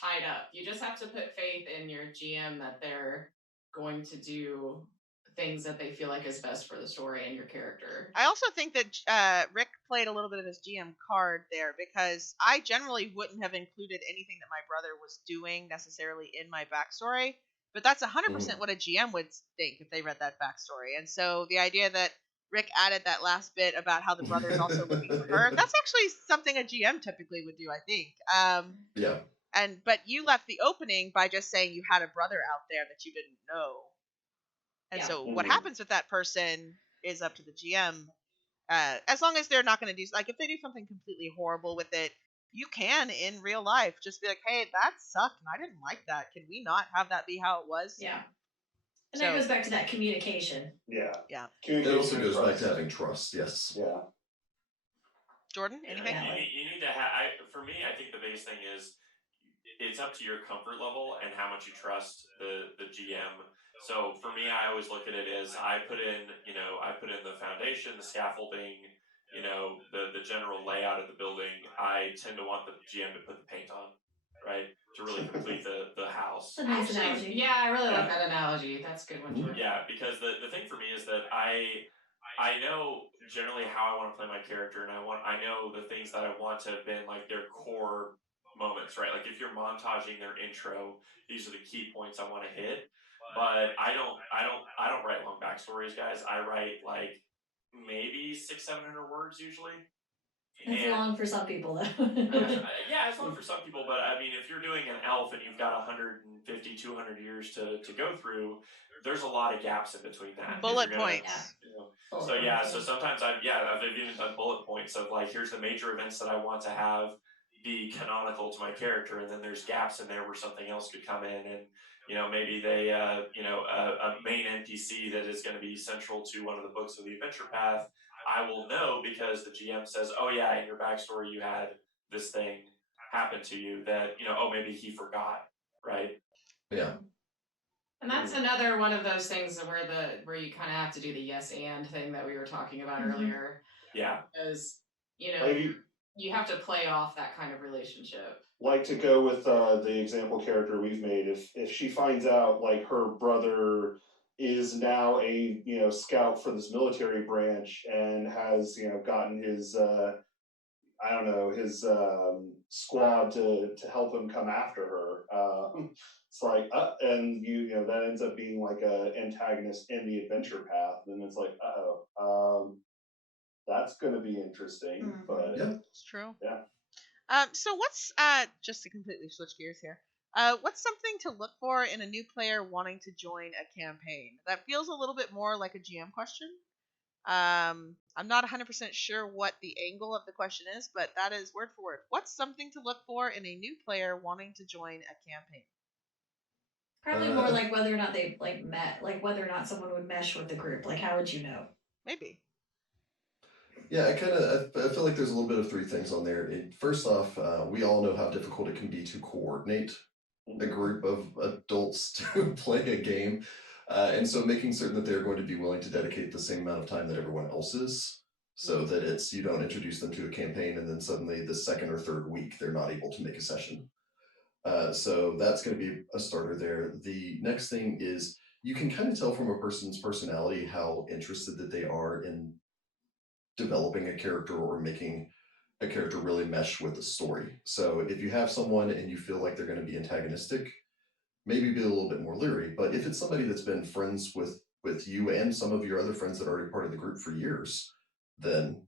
tied up. You just have to put faith in your GM that they're going to do things that they feel like is best for the story and your character. I also think that Rick played a little bit of his GM card there, because I generally wouldn't have included anything that my brother was doing necessarily in my backstory, but that's 100% what a GM would think if they read that backstory. And so the idea that Rick added that last bit about how the brother's also looking for her, that's actually something a GM typically would do, I think. Yeah. But you left the opening by just saying you had a brother out there that you didn't know. And Yeah. so what happens with that person is up to the GM. As long as they're not going to do, like, if they do something completely horrible with it, you can in real life just be like, hey, that sucked and I didn't like that. Can we not have that be how it was? Yeah. And So- that goes back to that communication. Yeah. Yeah. It also Communication and goes back to trust. having trust. Yes. Yeah. Jordan, anything? Yeah, like- You need to have. For me, I think the biggest thing is it's up to your comfort level and how much you trust the GM. So for me, I always look at it as I put in the foundation, the scaffolding, the general layout of the building. I tend to want the GM to put the paint on, right, to really complete the house. That's a nice Actually, analogy. yeah, I really like Yeah. that analogy. That's a good one, Jordan. Yeah, because the thing for me is that I know generally how I want to play my character, and I know the things that I want to have been like their core moments, right? Like if you're montaging their intro, these are the key points I want to hit. But I don't write long backstories, guys. I write like maybe 600-700 words usually. It's And long for some people, though. yeah, it's long for some people, but I mean, if you're doing an elf and you've got 150, 200 years to go through, there's a lot of gaps in between that. if Bullet you're gonna- points. you know, Bullet so yeah, points, so sometimes I've even done bullet points of like, here's the major events that I want to have be canonical to my character, and then there's gaps in there where something else could come in, and maybe they a main NPC that is going to be central to one of the books of the adventure path. I will know because the GM says, oh yeah, in your backstory you had this thing happen to you that maybe he forgot, right? Yeah. And that's another one of those things where you kind of have to do the yes and thing that we were talking about earlier, Yeah. because Like, you have to play off that kind of relationship. like to go with the example character we've made. If she finds out like her brother is now a scout for this military branch and has gotten his I don't know, his squad to help him come after her. It's like, and that ends up being like a antagonist in the adventure path. Then it's like, that's going to be interesting. But Yeah. It's true. Yeah. So what's just to completely switch gears here? What's something to look for in a new player wanting to join a campaign? That feels a little bit more like a GM question. I'm not 100% sure what the angle of the question is, but that is word for word. What's something to look for in a new player wanting to join a campaign? Probably more like whether or not they met, like whether or not someone would mesh with the group. Like, how would you know? Maybe. Yeah, I feel like there's a little bit of three things on there. First off, we all know how difficult it can be to coordinate a group of adults to play a game. And so making certain that they're going to be willing to dedicate the same amount of time that everyone else is, so that you don't introduce them to a campaign and then suddenly the second or third week they're not able to make a session. So that's going to be a starter there. The next thing is you can kind of tell from a person's personality how interested that they are in developing a character or making a character really mesh with the story. So if you have someone and you feel like they're going to be antagonistic, maybe be a little bit more leery. But if it's somebody that's been friends with you and some of your other friends that are already part of the group for years, then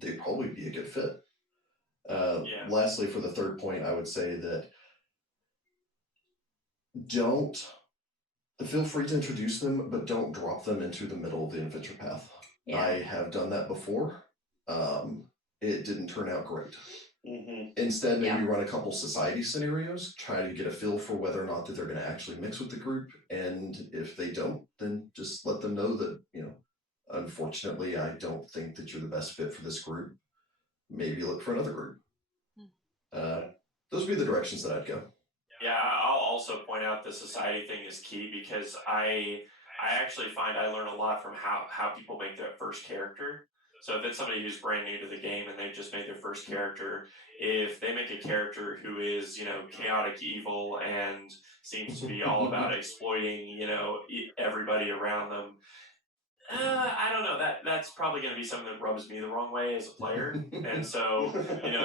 they'd probably be a good fit. Lastly, for the third point, I would say that don't feel free to introduce them, but don't drop them into the middle of the adventure path. Yeah. I have done that before. It didn't turn out great. Instead, Yeah. maybe run a couple society scenarios, try to get a feel for whether or not that they're going to actually mix with the group. And if they don't, then just let them know that, unfortunately, I don't think that you're the best fit for this group. Maybe look for another group. Hmm. Uh, those would be the directions that I'd go. Yeah, I'll also point out the society thing is key because I actually find I learn a lot from how people make their first character. So if it's somebody who's brand new to the game and they've just made their first character, if they make a character who is, chaotic evil and seems to be all about exploiting, everybody around them, I don't know. That's probably going to be something that rubs me the wrong way as a player. And so,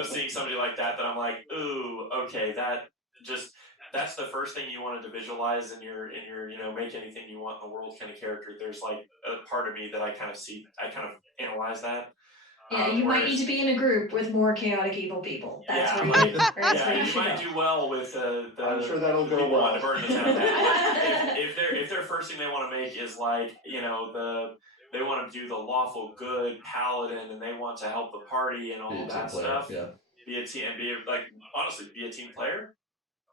seeing somebody like that I'm like, ooh, okay, just that's the first thing you wanted to visualize in your make anything you want in the world kind of character. There's like a part of me that I kind of analyze that. Yeah, you might need to Whereas be in a group with more chaotic evil people. That's yeah, where like that's yeah, where you you should might go. do well with I'm sure that'll the go people wanting well. to burn the town down. But if their first thing they want to make is like they want to do the lawful good paladin and they want to help the party and Be all a of team that player. stuff, Yeah. be a team and like honestly be a team player.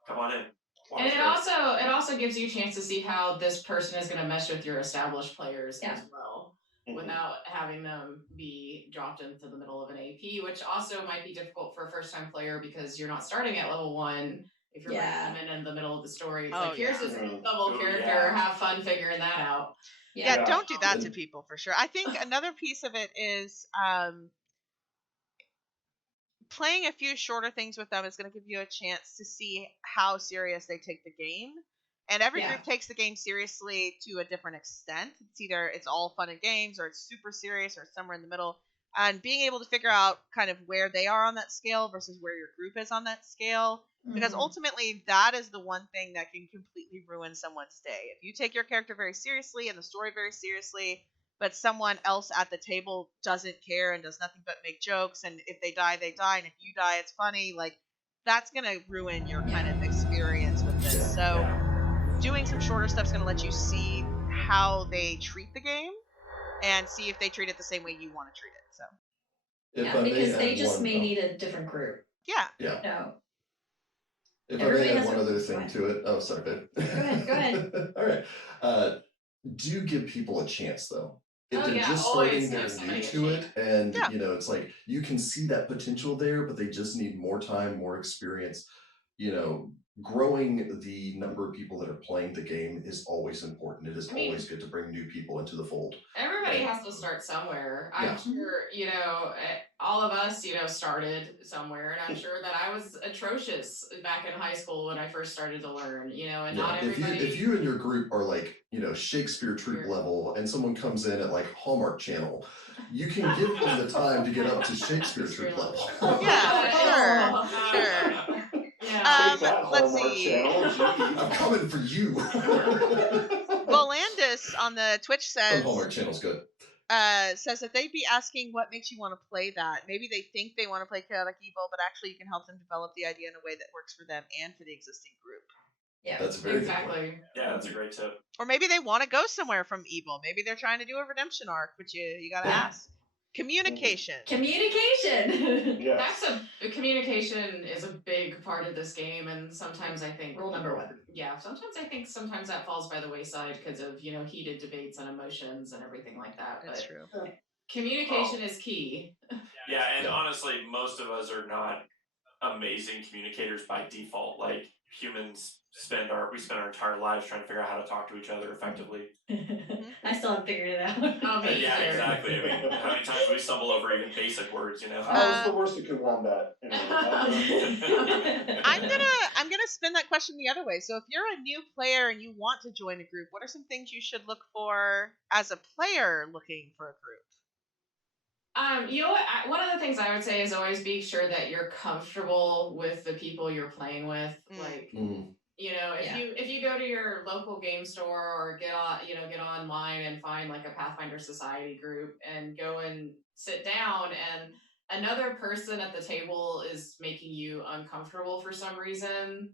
Come on in. And Water's it great. also gives you a chance to see how this person is going to mesh with your established players Yeah. as well, without having them be dropped into the middle of an AP, which also might be difficult for a first-time player because you're not starting at level 1. If you're bringing them in the middle of the story, it's Oh, like, here's yeah. this Mhm. level Ooh, character, yeah. have fun figuring that out. Yeah, Yeah. don't do that to And- people for sure. I think another piece of it is playing a few shorter things with them is going to give you a chance to see how serious they take the game. And every Yeah. group takes the game seriously to a different extent. It's either it's all fun and games or it's super serious or it's somewhere in the middle. And being able to figure out kind of where they are on that scale versus where your group is on that scale. Because Mhm. ultimately, that is the one thing that can completely ruin someone's day. If you take your character very seriously and the story very seriously, but someone else at the table doesn't care and does nothing but make jokes, and if they die, they die, and if you die, it's funny, like, that's going to ruin your kind of experience with this. So doing some shorter stuff is going to let you see how they treat the game and see if they treat it the same way you want to treat it. So If Yeah, I may because they add just one, may need a different group. yeah, yeah. No. If I Everybody may add has one a- other go thing ahead. to it. Oh, sorry, babe. Go ahead. All right. Do give people a chance though. If Oh, they're yeah, just always starting, give they're somebody new a to it, chance. and Yeah. it's like you can see that potential there, but they just need more time, more experience. Growing the number of people that are playing the game is always important. It is I mean, always good to bring new people into the fold. everybody And has to start somewhere. Yeah. I'm sure, all of us, started somewhere, and I'm sure that I was atrocious back in high school when I first started to learn, and not everybody. If you and your group are like Shakespeare troupe Weird. level, and someone comes in at like Hallmark Channel, you can give them the time to get up to Shakespeare troupe level. yeah, for sure, Oh. for sure. Yeah. Take that, Let's Hallmark see. Channel. Jeez. I'm coming for you. Volandis on the Twitch Some says Hallmark Channel's good. says that they'd be asking what makes you want to play that. Maybe they think they want to play Chaotic Evil, but actually you can help them develop the idea in a way that works for them and for the existing group. Yeah. That's a very good point. Exactly. Yeah, that's a great tip. Or maybe they want to go somewhere from evil. Maybe they're trying to do a redemption arc, but you got to ask. Communication. Communication. Yes. Communication is a big part of this game, and sometimes I think Rule number 1. Yeah, sometimes that falls by the wayside because of heated debates and emotions and everything like that. That's But true. communication is key. Yeah, and Yeah. honestly, most of us are not amazing communicators by default. Like humans we spend our entire lives trying to figure out how to talk to each other effectively. I still haven't figured it out. Oh, me Yeah, either. exactly. I mean, how many times do we stumble over even basic words? I was the worsted wombat. I'm gonna spin that question the other way. So if you're a new player and you want to join a group, what are some things you should look for as a player looking for a group? One of the things I would say is always be sure that you're comfortable with the people you're playing with. Like, if you go to your local game store or get online and find like a Pathfinder Society group and go and sit down and another person at the table is making you uncomfortable for some reason,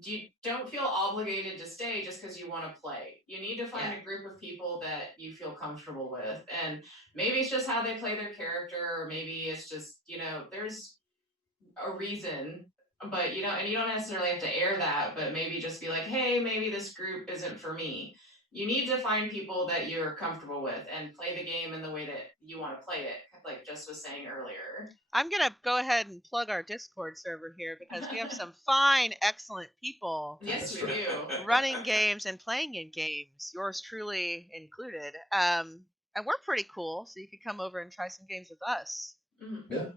you don't feel obligated to stay just because you want to play. You need to find a group of people that you feel comfortable with, and maybe it's just how they play their character, or maybe it's just a reason, but you don't necessarily have to air that, but maybe just be like, hey, maybe this group isn't for me. You need to find people that you're comfortable with and play the game in the way that you want to play it, like Jess was saying earlier. I'm going to go ahead and plug our Discord server here because we have some fine, excellent people Yes, we do. running games and playing in games, yours truly included. And we're pretty cool, so you could come over and try some games with us. Yeah.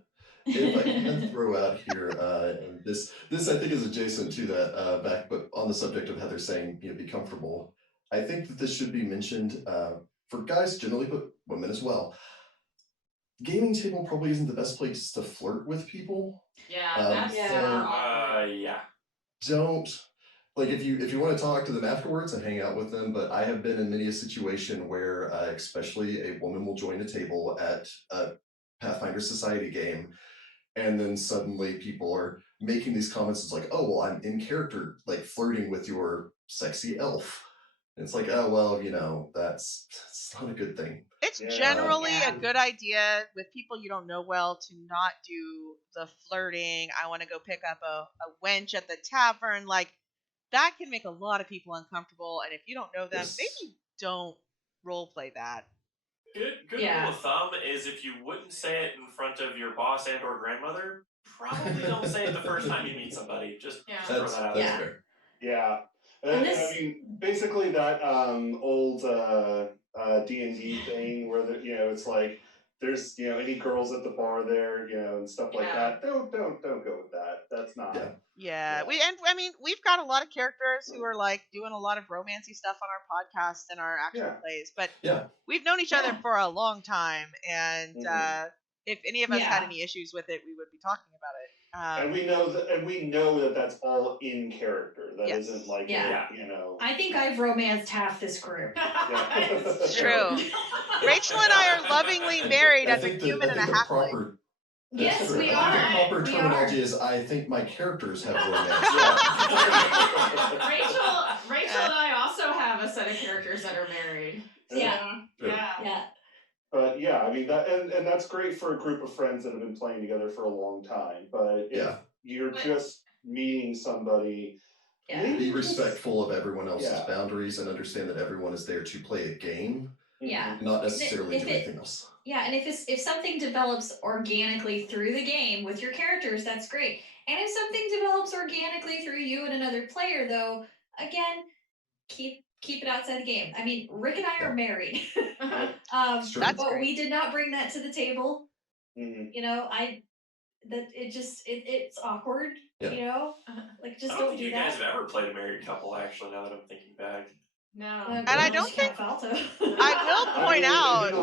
If I can throw out here, and this I think is adjacent to that back, but on the subject of Heather saying, be comfortable. I think that this should be mentioned for guys generally, but women as well. Gaming table probably isn't the best place to flirt with people. Yeah, that's super awkward. Yeah. Don't, like, if you want to talk to them afterwards and hang out with them, but I have been in many a situation where especially a woman will join a table at a Pathfinder Society game, and then suddenly people are making these comments. It's like, oh, well, I'm in character, like flirting with your sexy elf. And it's like, oh, well, that's not a good thing. It's generally a good idea with people you don't know well to not do the flirting. I want to go pick up a wench at the tavern. Like, that can make a lot of people uncomfortable. And if you don't know them, maybe don't role play that. Good rule of thumb is if you wouldn't say it in front of your boss and or grandmother, probably don't say it the first time you meet somebody. Just throw that out there. Fair. Yeah. And I mean, basically that old D&D thing where it's like there's any girls at the bar there, and stuff like that. Don't go with that. That's not. Yeah. We've got a lot of characters who are like doing a lot of romancy stuff on our podcast and our actual plays, but we've known each other for a long time, and if any of us had any issues with it, we would be talking about it. And we know that that's all in character. That isn't like I think I've romanced half this group. It's true. Rachel and I are lovingly married as a human and a halfling. Yes, we are. I think the proper terminology is I think my characters have romance. Rachel and I also have a set of characters that are married. Yeah. But yeah, I mean that, and that's great for a group of friends that have been playing together for a long time. But if you're just meeting somebody, be respectful of everyone else's boundaries and understand that everyone is there to play a game. Yeah. Not necessarily do anything else. Yeah, and if something develops organically through the game with your characters, that's great. And if something develops organically through you and another player, though, again, keep it outside the game. I mean, Rick and I are married. But we did not bring that to the table. It's awkward. Like just I don't think you guys have ever played a married couple. Actually, now that I'm thinking back, no. And I don't think I will point out.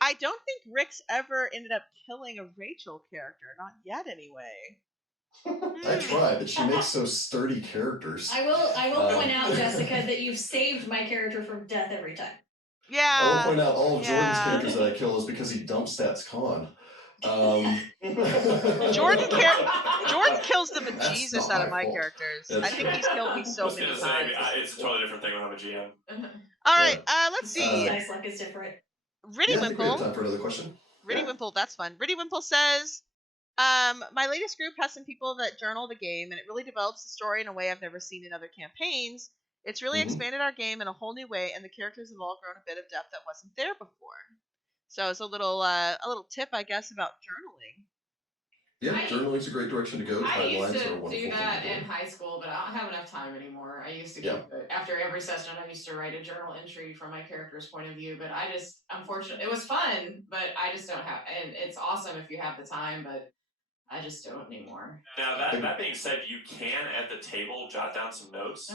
I don't think Rick's ever ended up killing a Rachel character. Not yet, anyway. I try, but she makes so sturdy characters. I will point out, Jessica, that you've saved my character from death every time. Yeah. I will point out all of Jordan's characters that I kill is because he dump stats con. Jordan kills the bejesus out of my characters. I think he's killed me so many times. It's a totally different thing when I'm a GM. All right, let's see. Dice luck is different. I think we have time for another question. Wimple, that's fun. Riddy Wimple says, my latest group has some people that journal the game, and it really develops the story in a way I've never seen in other campaigns. It's really expanded our game in a whole new way, and the characters have all grown a bit of depth that wasn't there before. So it's a little tip, I guess, about journaling. Yeah, journaling's a great direction to go. I used to do that in high school, but I don't have enough time anymore. I used to keep it. After every session, I used to write a journal entry from my character's point of view, but I just, unfortunately, it was fun, but I just don't have, and it's awesome if you have the time, but I just don't anymore. Now, that being said, you can, at the table, jot down some notes.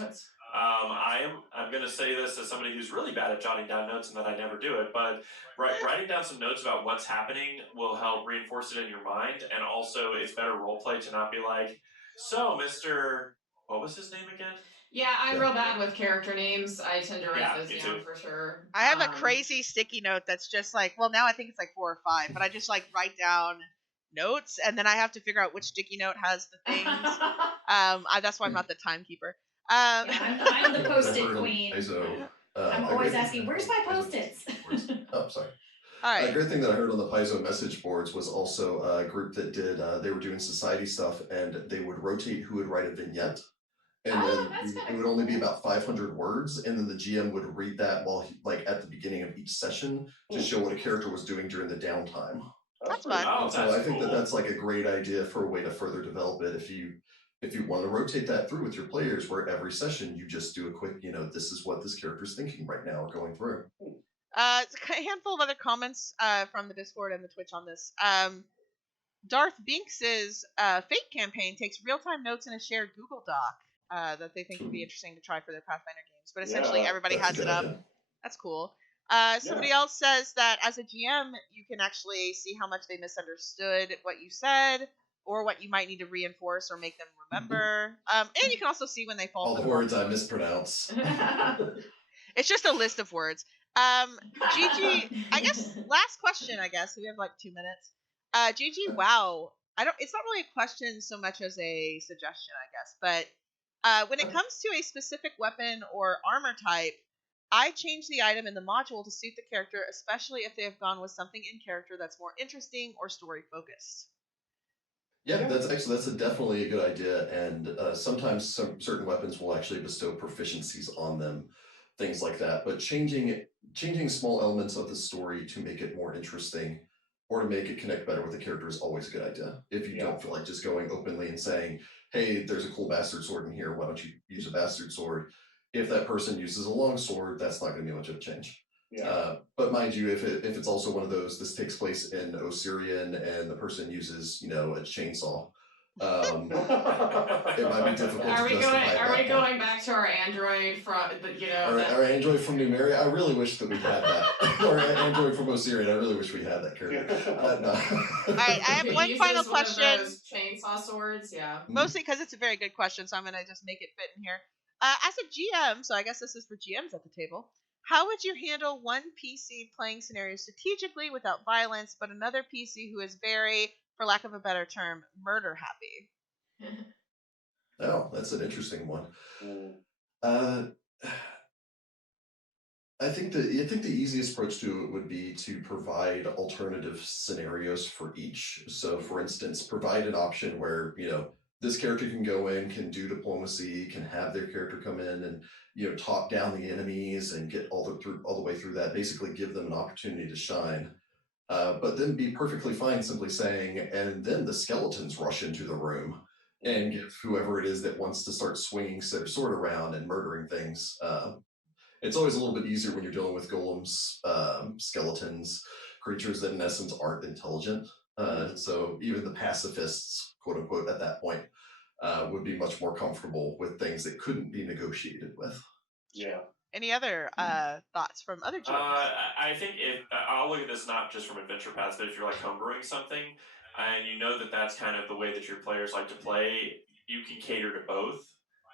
I'm going to say this as somebody who's really bad at jotting down notes and that I never do it, but writing down some notes about what's happening will help reinforce it in your mind, and also it's better roleplay to not be like, so Mr. What was his name again? Yeah, I'm real bad with character names. I tend to write those down for sure. I have a crazy sticky note that's just like, well, now I think it's like 4 or 5, but I just like write down notes, and then I have to figure out which sticky note has the things. That's why I'm not the timekeeper. I'm the post-it queen. I'm always asking, where's my post-its? Oh, sorry. All A right. great thing that I heard on the Paizo message boards was also a group that did, they were doing society stuff and they would rotate who would write a vignette. And Oh, then that's it kind would of only be cool. about 500 words. And then the GM would read that while he, like at the beginning of each session to show what a character was doing during the downtime. That's pretty fun. Oh, cool. And so that's I think that cool. that's like a great idea for a way to further develop it. If you want to rotate that through with your players, where every session you just do a quick, this is what this character's thinking right now or going through. It's a handful of other comments from the Discord and the Twitch on this. Darth Binks's Fate campaign takes real-time notes in a shared Google Doc that they think would be interesting to try for their Pathfinder games. But essentially, Yeah, everybody That's a has good it up. idea. That's cool. Somebody else says that as a GM, you can actually see how much they misunderstood what you said, or what you might need to reinforce or make them remember. And you can also see when they fall All for the the words I wrong note. mispronounce. It's just a list of words. Gigi, I guess last question. I guess we have like 2 minutes. Gigi, wow. It's not really a question so much as a suggestion, I guess. But when it comes to a specific weapon or armor type, I change the item in the module to suit the character, especially if they have gone with something in character that's more interesting or story focused. Yeah, that's definitely a good idea. And sometimes some certain weapons will actually bestow proficiencies on them, things like that. But changing small elements of the story to make it more interesting or to make it connect better with the character is always a good idea. If you don't feel like just going openly and saying, "Hey, there's a cool bastard sword in here. Why don't you use a bastard sword?" If that person uses a long sword, that's not going to be much of a change. Yeah. But mind you, if it's also one of those, this takes place in Osirian and the person uses, a chainsaw, it might be difficult Are to we justify that more. going back to our android from Our android from Numeria, I really wish that we had that. Or android from Osirian, I really wish we had that character. No. All right, I have who one final uses one of question. those chainsaw swords? Yeah. Mostly because it's a very good question, so I'm going to just make it fit in here. As a GM, so I guess this is for GMs at the table, how would you handle one PC playing scenarios strategically without violence, but another PC who is very, for lack of a better term, murder happy? Oh, that's an interesting one. Mm. I think the easiest approach to it would be to provide alternative scenarios for each. So, for instance, provide an option where this character can go in, can do diplomacy, can have their character come in and talk down the enemies and get all the way through that. Basically, give them an opportunity to shine. But then be perfectly fine simply saying, and then the skeletons rush into the room and give whoever it is that wants to start swinging their sword around and murdering things. It's always a little bit easier when you're dealing with golems, skeletons, creatures that in essence aren't intelligent. So even the pacifists, quote unquote, at that point, would be much more comfortable with things that couldn't be negotiated with. Yeah. Any other thoughts from other GMs? I think if I'll look at this not just from adventure paths, but if you're like homebrewing something, and you know that that's kind of the way that your players like to play, you can cater to both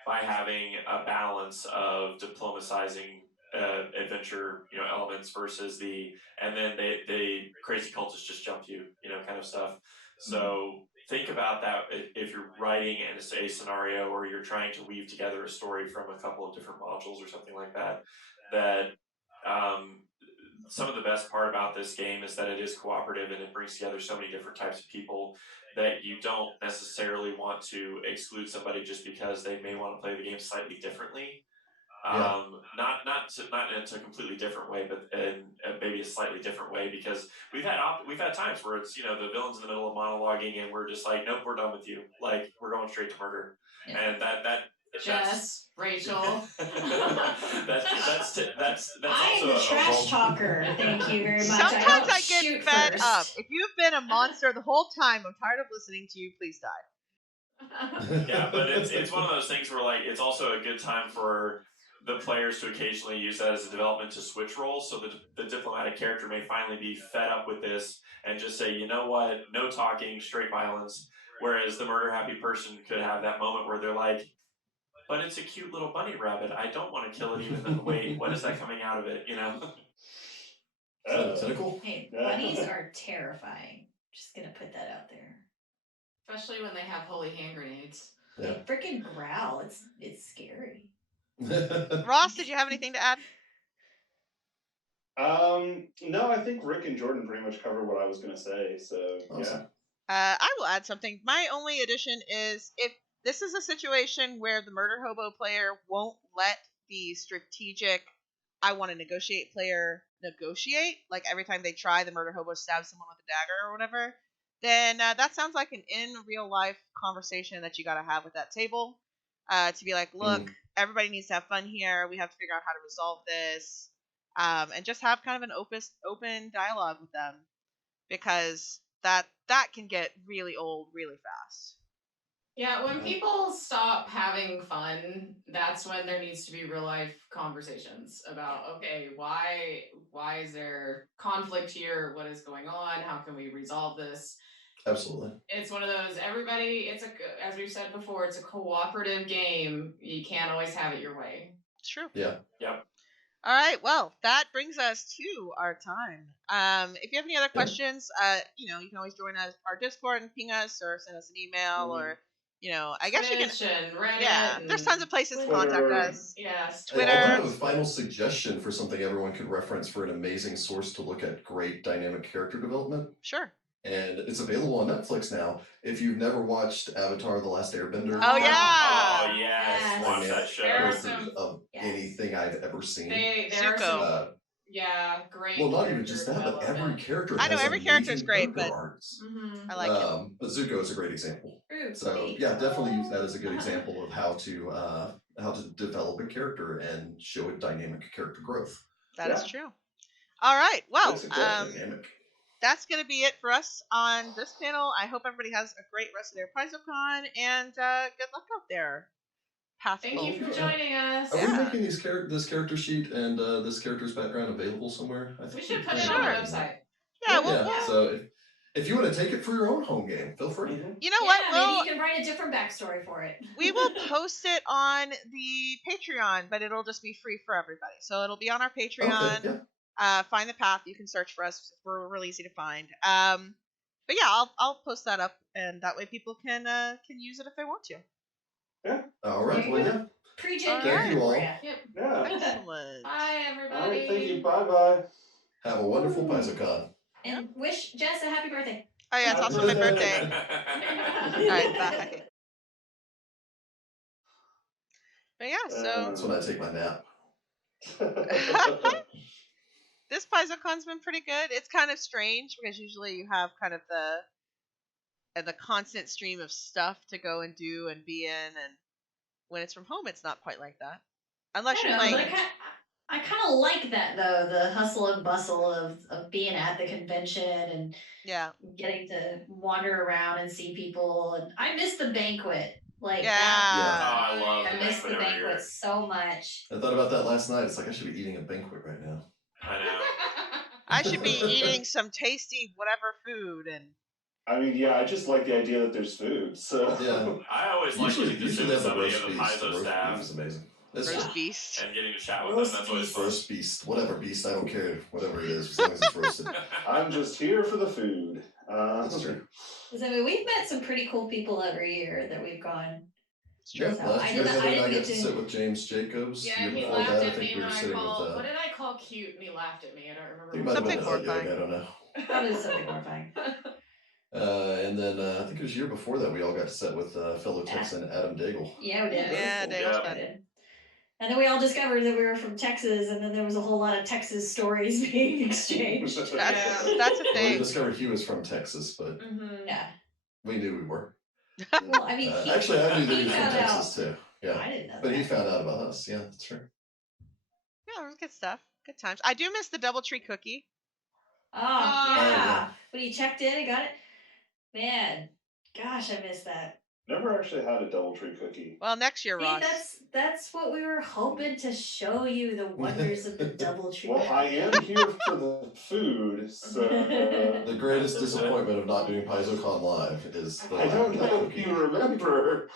by having a balance of diplomatizing adventure elements versus and then they crazy cultists just jump you kind of stuff. So think about that if you're writing a scenario or you're trying to weave together a story from a couple of different modules or something like that. That some of the best part about this game is that it is cooperative and it brings together so many different types of people that you don't necessarily want to exclude somebody just because they may want to play the game slightly differently. Not in a completely different way, but in maybe a slightly different way, because we've had times where it's the villain's in the middle of monologuing and we're just like, nope, we're done with you, like we're going straight to murder. And Jess, Rachel. that's I'm also the a trash role. talker. Thank you very much. Sometimes I get shoot fed first. up. If you've been a monster the whole time, I'm tired of listening to you. Please die. Yeah, but it's one of those things where like it's also a good time for the players to occasionally use that as a development to switch roles, so that the diplomatic character may finally be fed up with this and just say, you know what, no talking, straight violence. Whereas the murder happy person could have that moment where they're like, but it's a cute little bunny rabbit. I don't want to kill it even though, wait, what is that coming out of it, Is that a tentacle? Hey, bunnies are terrifying. Just gonna put that out there. Especially when they have holy hand grenades. Yeah. They freaking growl. It's scary. Ross, did you have anything to add? No, I think Rick and Jordan pretty much covered what I was going to say. So Awesome. I will add something. My only addition is if this is a situation where the murder hobo player won't let the strategic I want to negotiate player negotiate, like every time they try, the murder hobo stabs someone with a dagger or whatever, then that sounds like an in real life conversation that you got to have with that table. To be like, look, everybody needs to have fun here. We have to figure out how to resolve this, and just have kind of an open dialogue with them, because that can get really old really fast. Yeah, when people stop having fun, that's when there needs to be real life conversations about, okay, why is there conflict here? What is going on? How can we resolve this? Absolutely. It's one of those, everybody, as we've said before, it's a cooperative game. You can't always have it your way. It's true. Yeah. Yep. All right, well, that brings us to our time. If you have any other questions, you can always join us, our Discord, and ping us or send us an email, or I guess you can. And Reddit. Yeah, there's tons of places to contact us. Yes, Twitter. I have a final suggestion for something everyone could reference for an amazing source to look at great dynamic character development. Sure. And it's available on Netflix now. If you've never watched Avatar: The Last Airbender, Oh yeah. Oh yes, watch that show. characters of anything I've ever seen. There are some, great. Well, not even just that, but every character. I know has every character is amazing great, but arcs. I like it. But Zuko is a great example. So yeah, definitely use that as a good example of how to develop a character and show a dynamic character growth. That is true. All right, well, Dynamic. that's going to be it for us on this panel. I hope everybody has a great rest of their PaizoCon, and good luck out there. Thank you for joining us. Are we making this character sheet and this character's background available somewhere? I think we should put it on our website. Yeah, So if you want to take it for your own home game, feel free. You know what? Maybe you can write a different backstory for it. We will post it on the Patreon, but it'll just be free for everybody. So it'll be on our Patreon. Okay, yeah. Find the path. You can search for us. We're really easy to find. But yeah, I'll post that up, and that way people can use it if they want to. Yeah. All right. Well, yeah. Pre-gen Thank you all. Yeah. Yeah. Excellent. Bye, everybody. All right. Thank you. Bye. Have a wonderful PaizoCon. And wish Jess a happy birthday. Oh yeah, it's also my birthday. All right, bye. But yeah, so that's when I take my nap. this PaizoCon's been pretty good. It's kind of strange because usually you have kind of the constant stream of stuff to go and do and be in, and when it's from home, it's not quite like that. Unless you're playing. I kind of like that though, the hustle and bustle of being at the convention and getting to wander around and see people. And I miss the banquet. I miss the banquet so much. I thought about that last night. It's like I should be eating a banquet right now. I know. I should be eating some tasty whatever food and. I mean, I just like the idea that there's food. So I always like getting to sit with somebody of the Paizo staff. Is amazing. Roast beast. And getting to chat with them. That's always fun. Roast beast, whatever beast, I don't care. Whatever it is, as long as it's roasted. I'm just here for the food. That's true. I mean, we've met some pretty cool people every year that we've gone. Yeah, last year I got to sit with James Jacobs. Yeah, he laughed at me when I called. What did I call cute? And he laughed at me. I don't remember. Something horrifying. I don't know. Probably something horrifying. And then I think it was a year before that we all got to sit with fellow Texan Adam Daigle. Yeah, we did. Yeah, Daigle's fun. And then we all discovered that we were from Texas, and then there was a whole lot of Texas stories being exchanged. That's a thing. We discovered he was from Texas, but we knew we were. Well, I mean, actually, I knew that he was from Texas too. Yeah, I didn't know but that. he found out about us. Yeah, that's true. Yeah, it was good stuff. Good times. I do miss the DoubleTree cookie. Oh, yeah. When you checked in and got it, man, gosh, I missed that. Never actually had a DoubleTree cookie. Well, next year, Ross. That's what we were hoping to show you, the wonders of the DoubleTree. Well, I am here for the food, so the greatest disappointment of not doing PaizoCon live is the I don't know if you remember.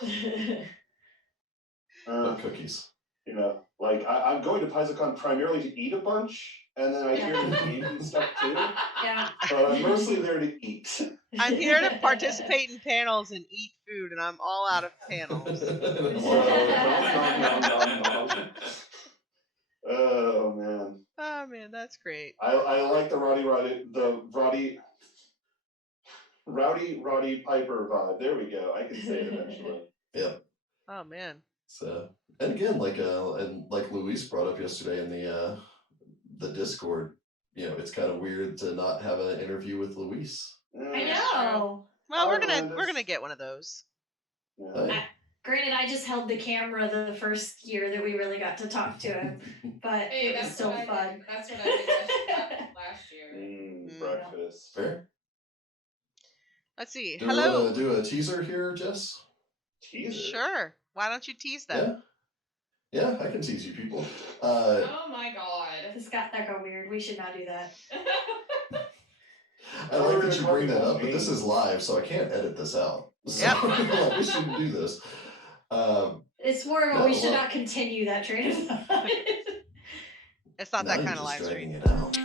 Cookies. I'm going to PaizoCon primarily to eat a bunch, and then I hear the eat and stuff too. Yeah. But I'm mostly there to eat. I'm here to participate in panels and eat food, and I'm all out of panels. Oh man. Oh man, that's great. I like the Rowdy Piper vibe. There we go. I can say it eventually. Yep. Oh man. So, and again, and like Luis brought up yesterday in the Discord, it's kind of weird to not have an interview with Luis. I know. Well, we're gonna get one of those. Yeah. Granted, I just held the camera the first year that we really got to talk to him, but Hey, it was still fun. That's what I did last year. Breakfast. Fair. Let's see. Do Hello. we want to do a teaser here, Jess? Teaser. Sure. Why don't you tease them? Yeah, I can tease you people. Oh my god. This got weird. We should not do that. I like that you bring that up, but this is live, so I can't edit this out. So we shouldn't do this. It's more of a we should not continue that train of thought. It's not now that you're kind of just live dragging stream. it out.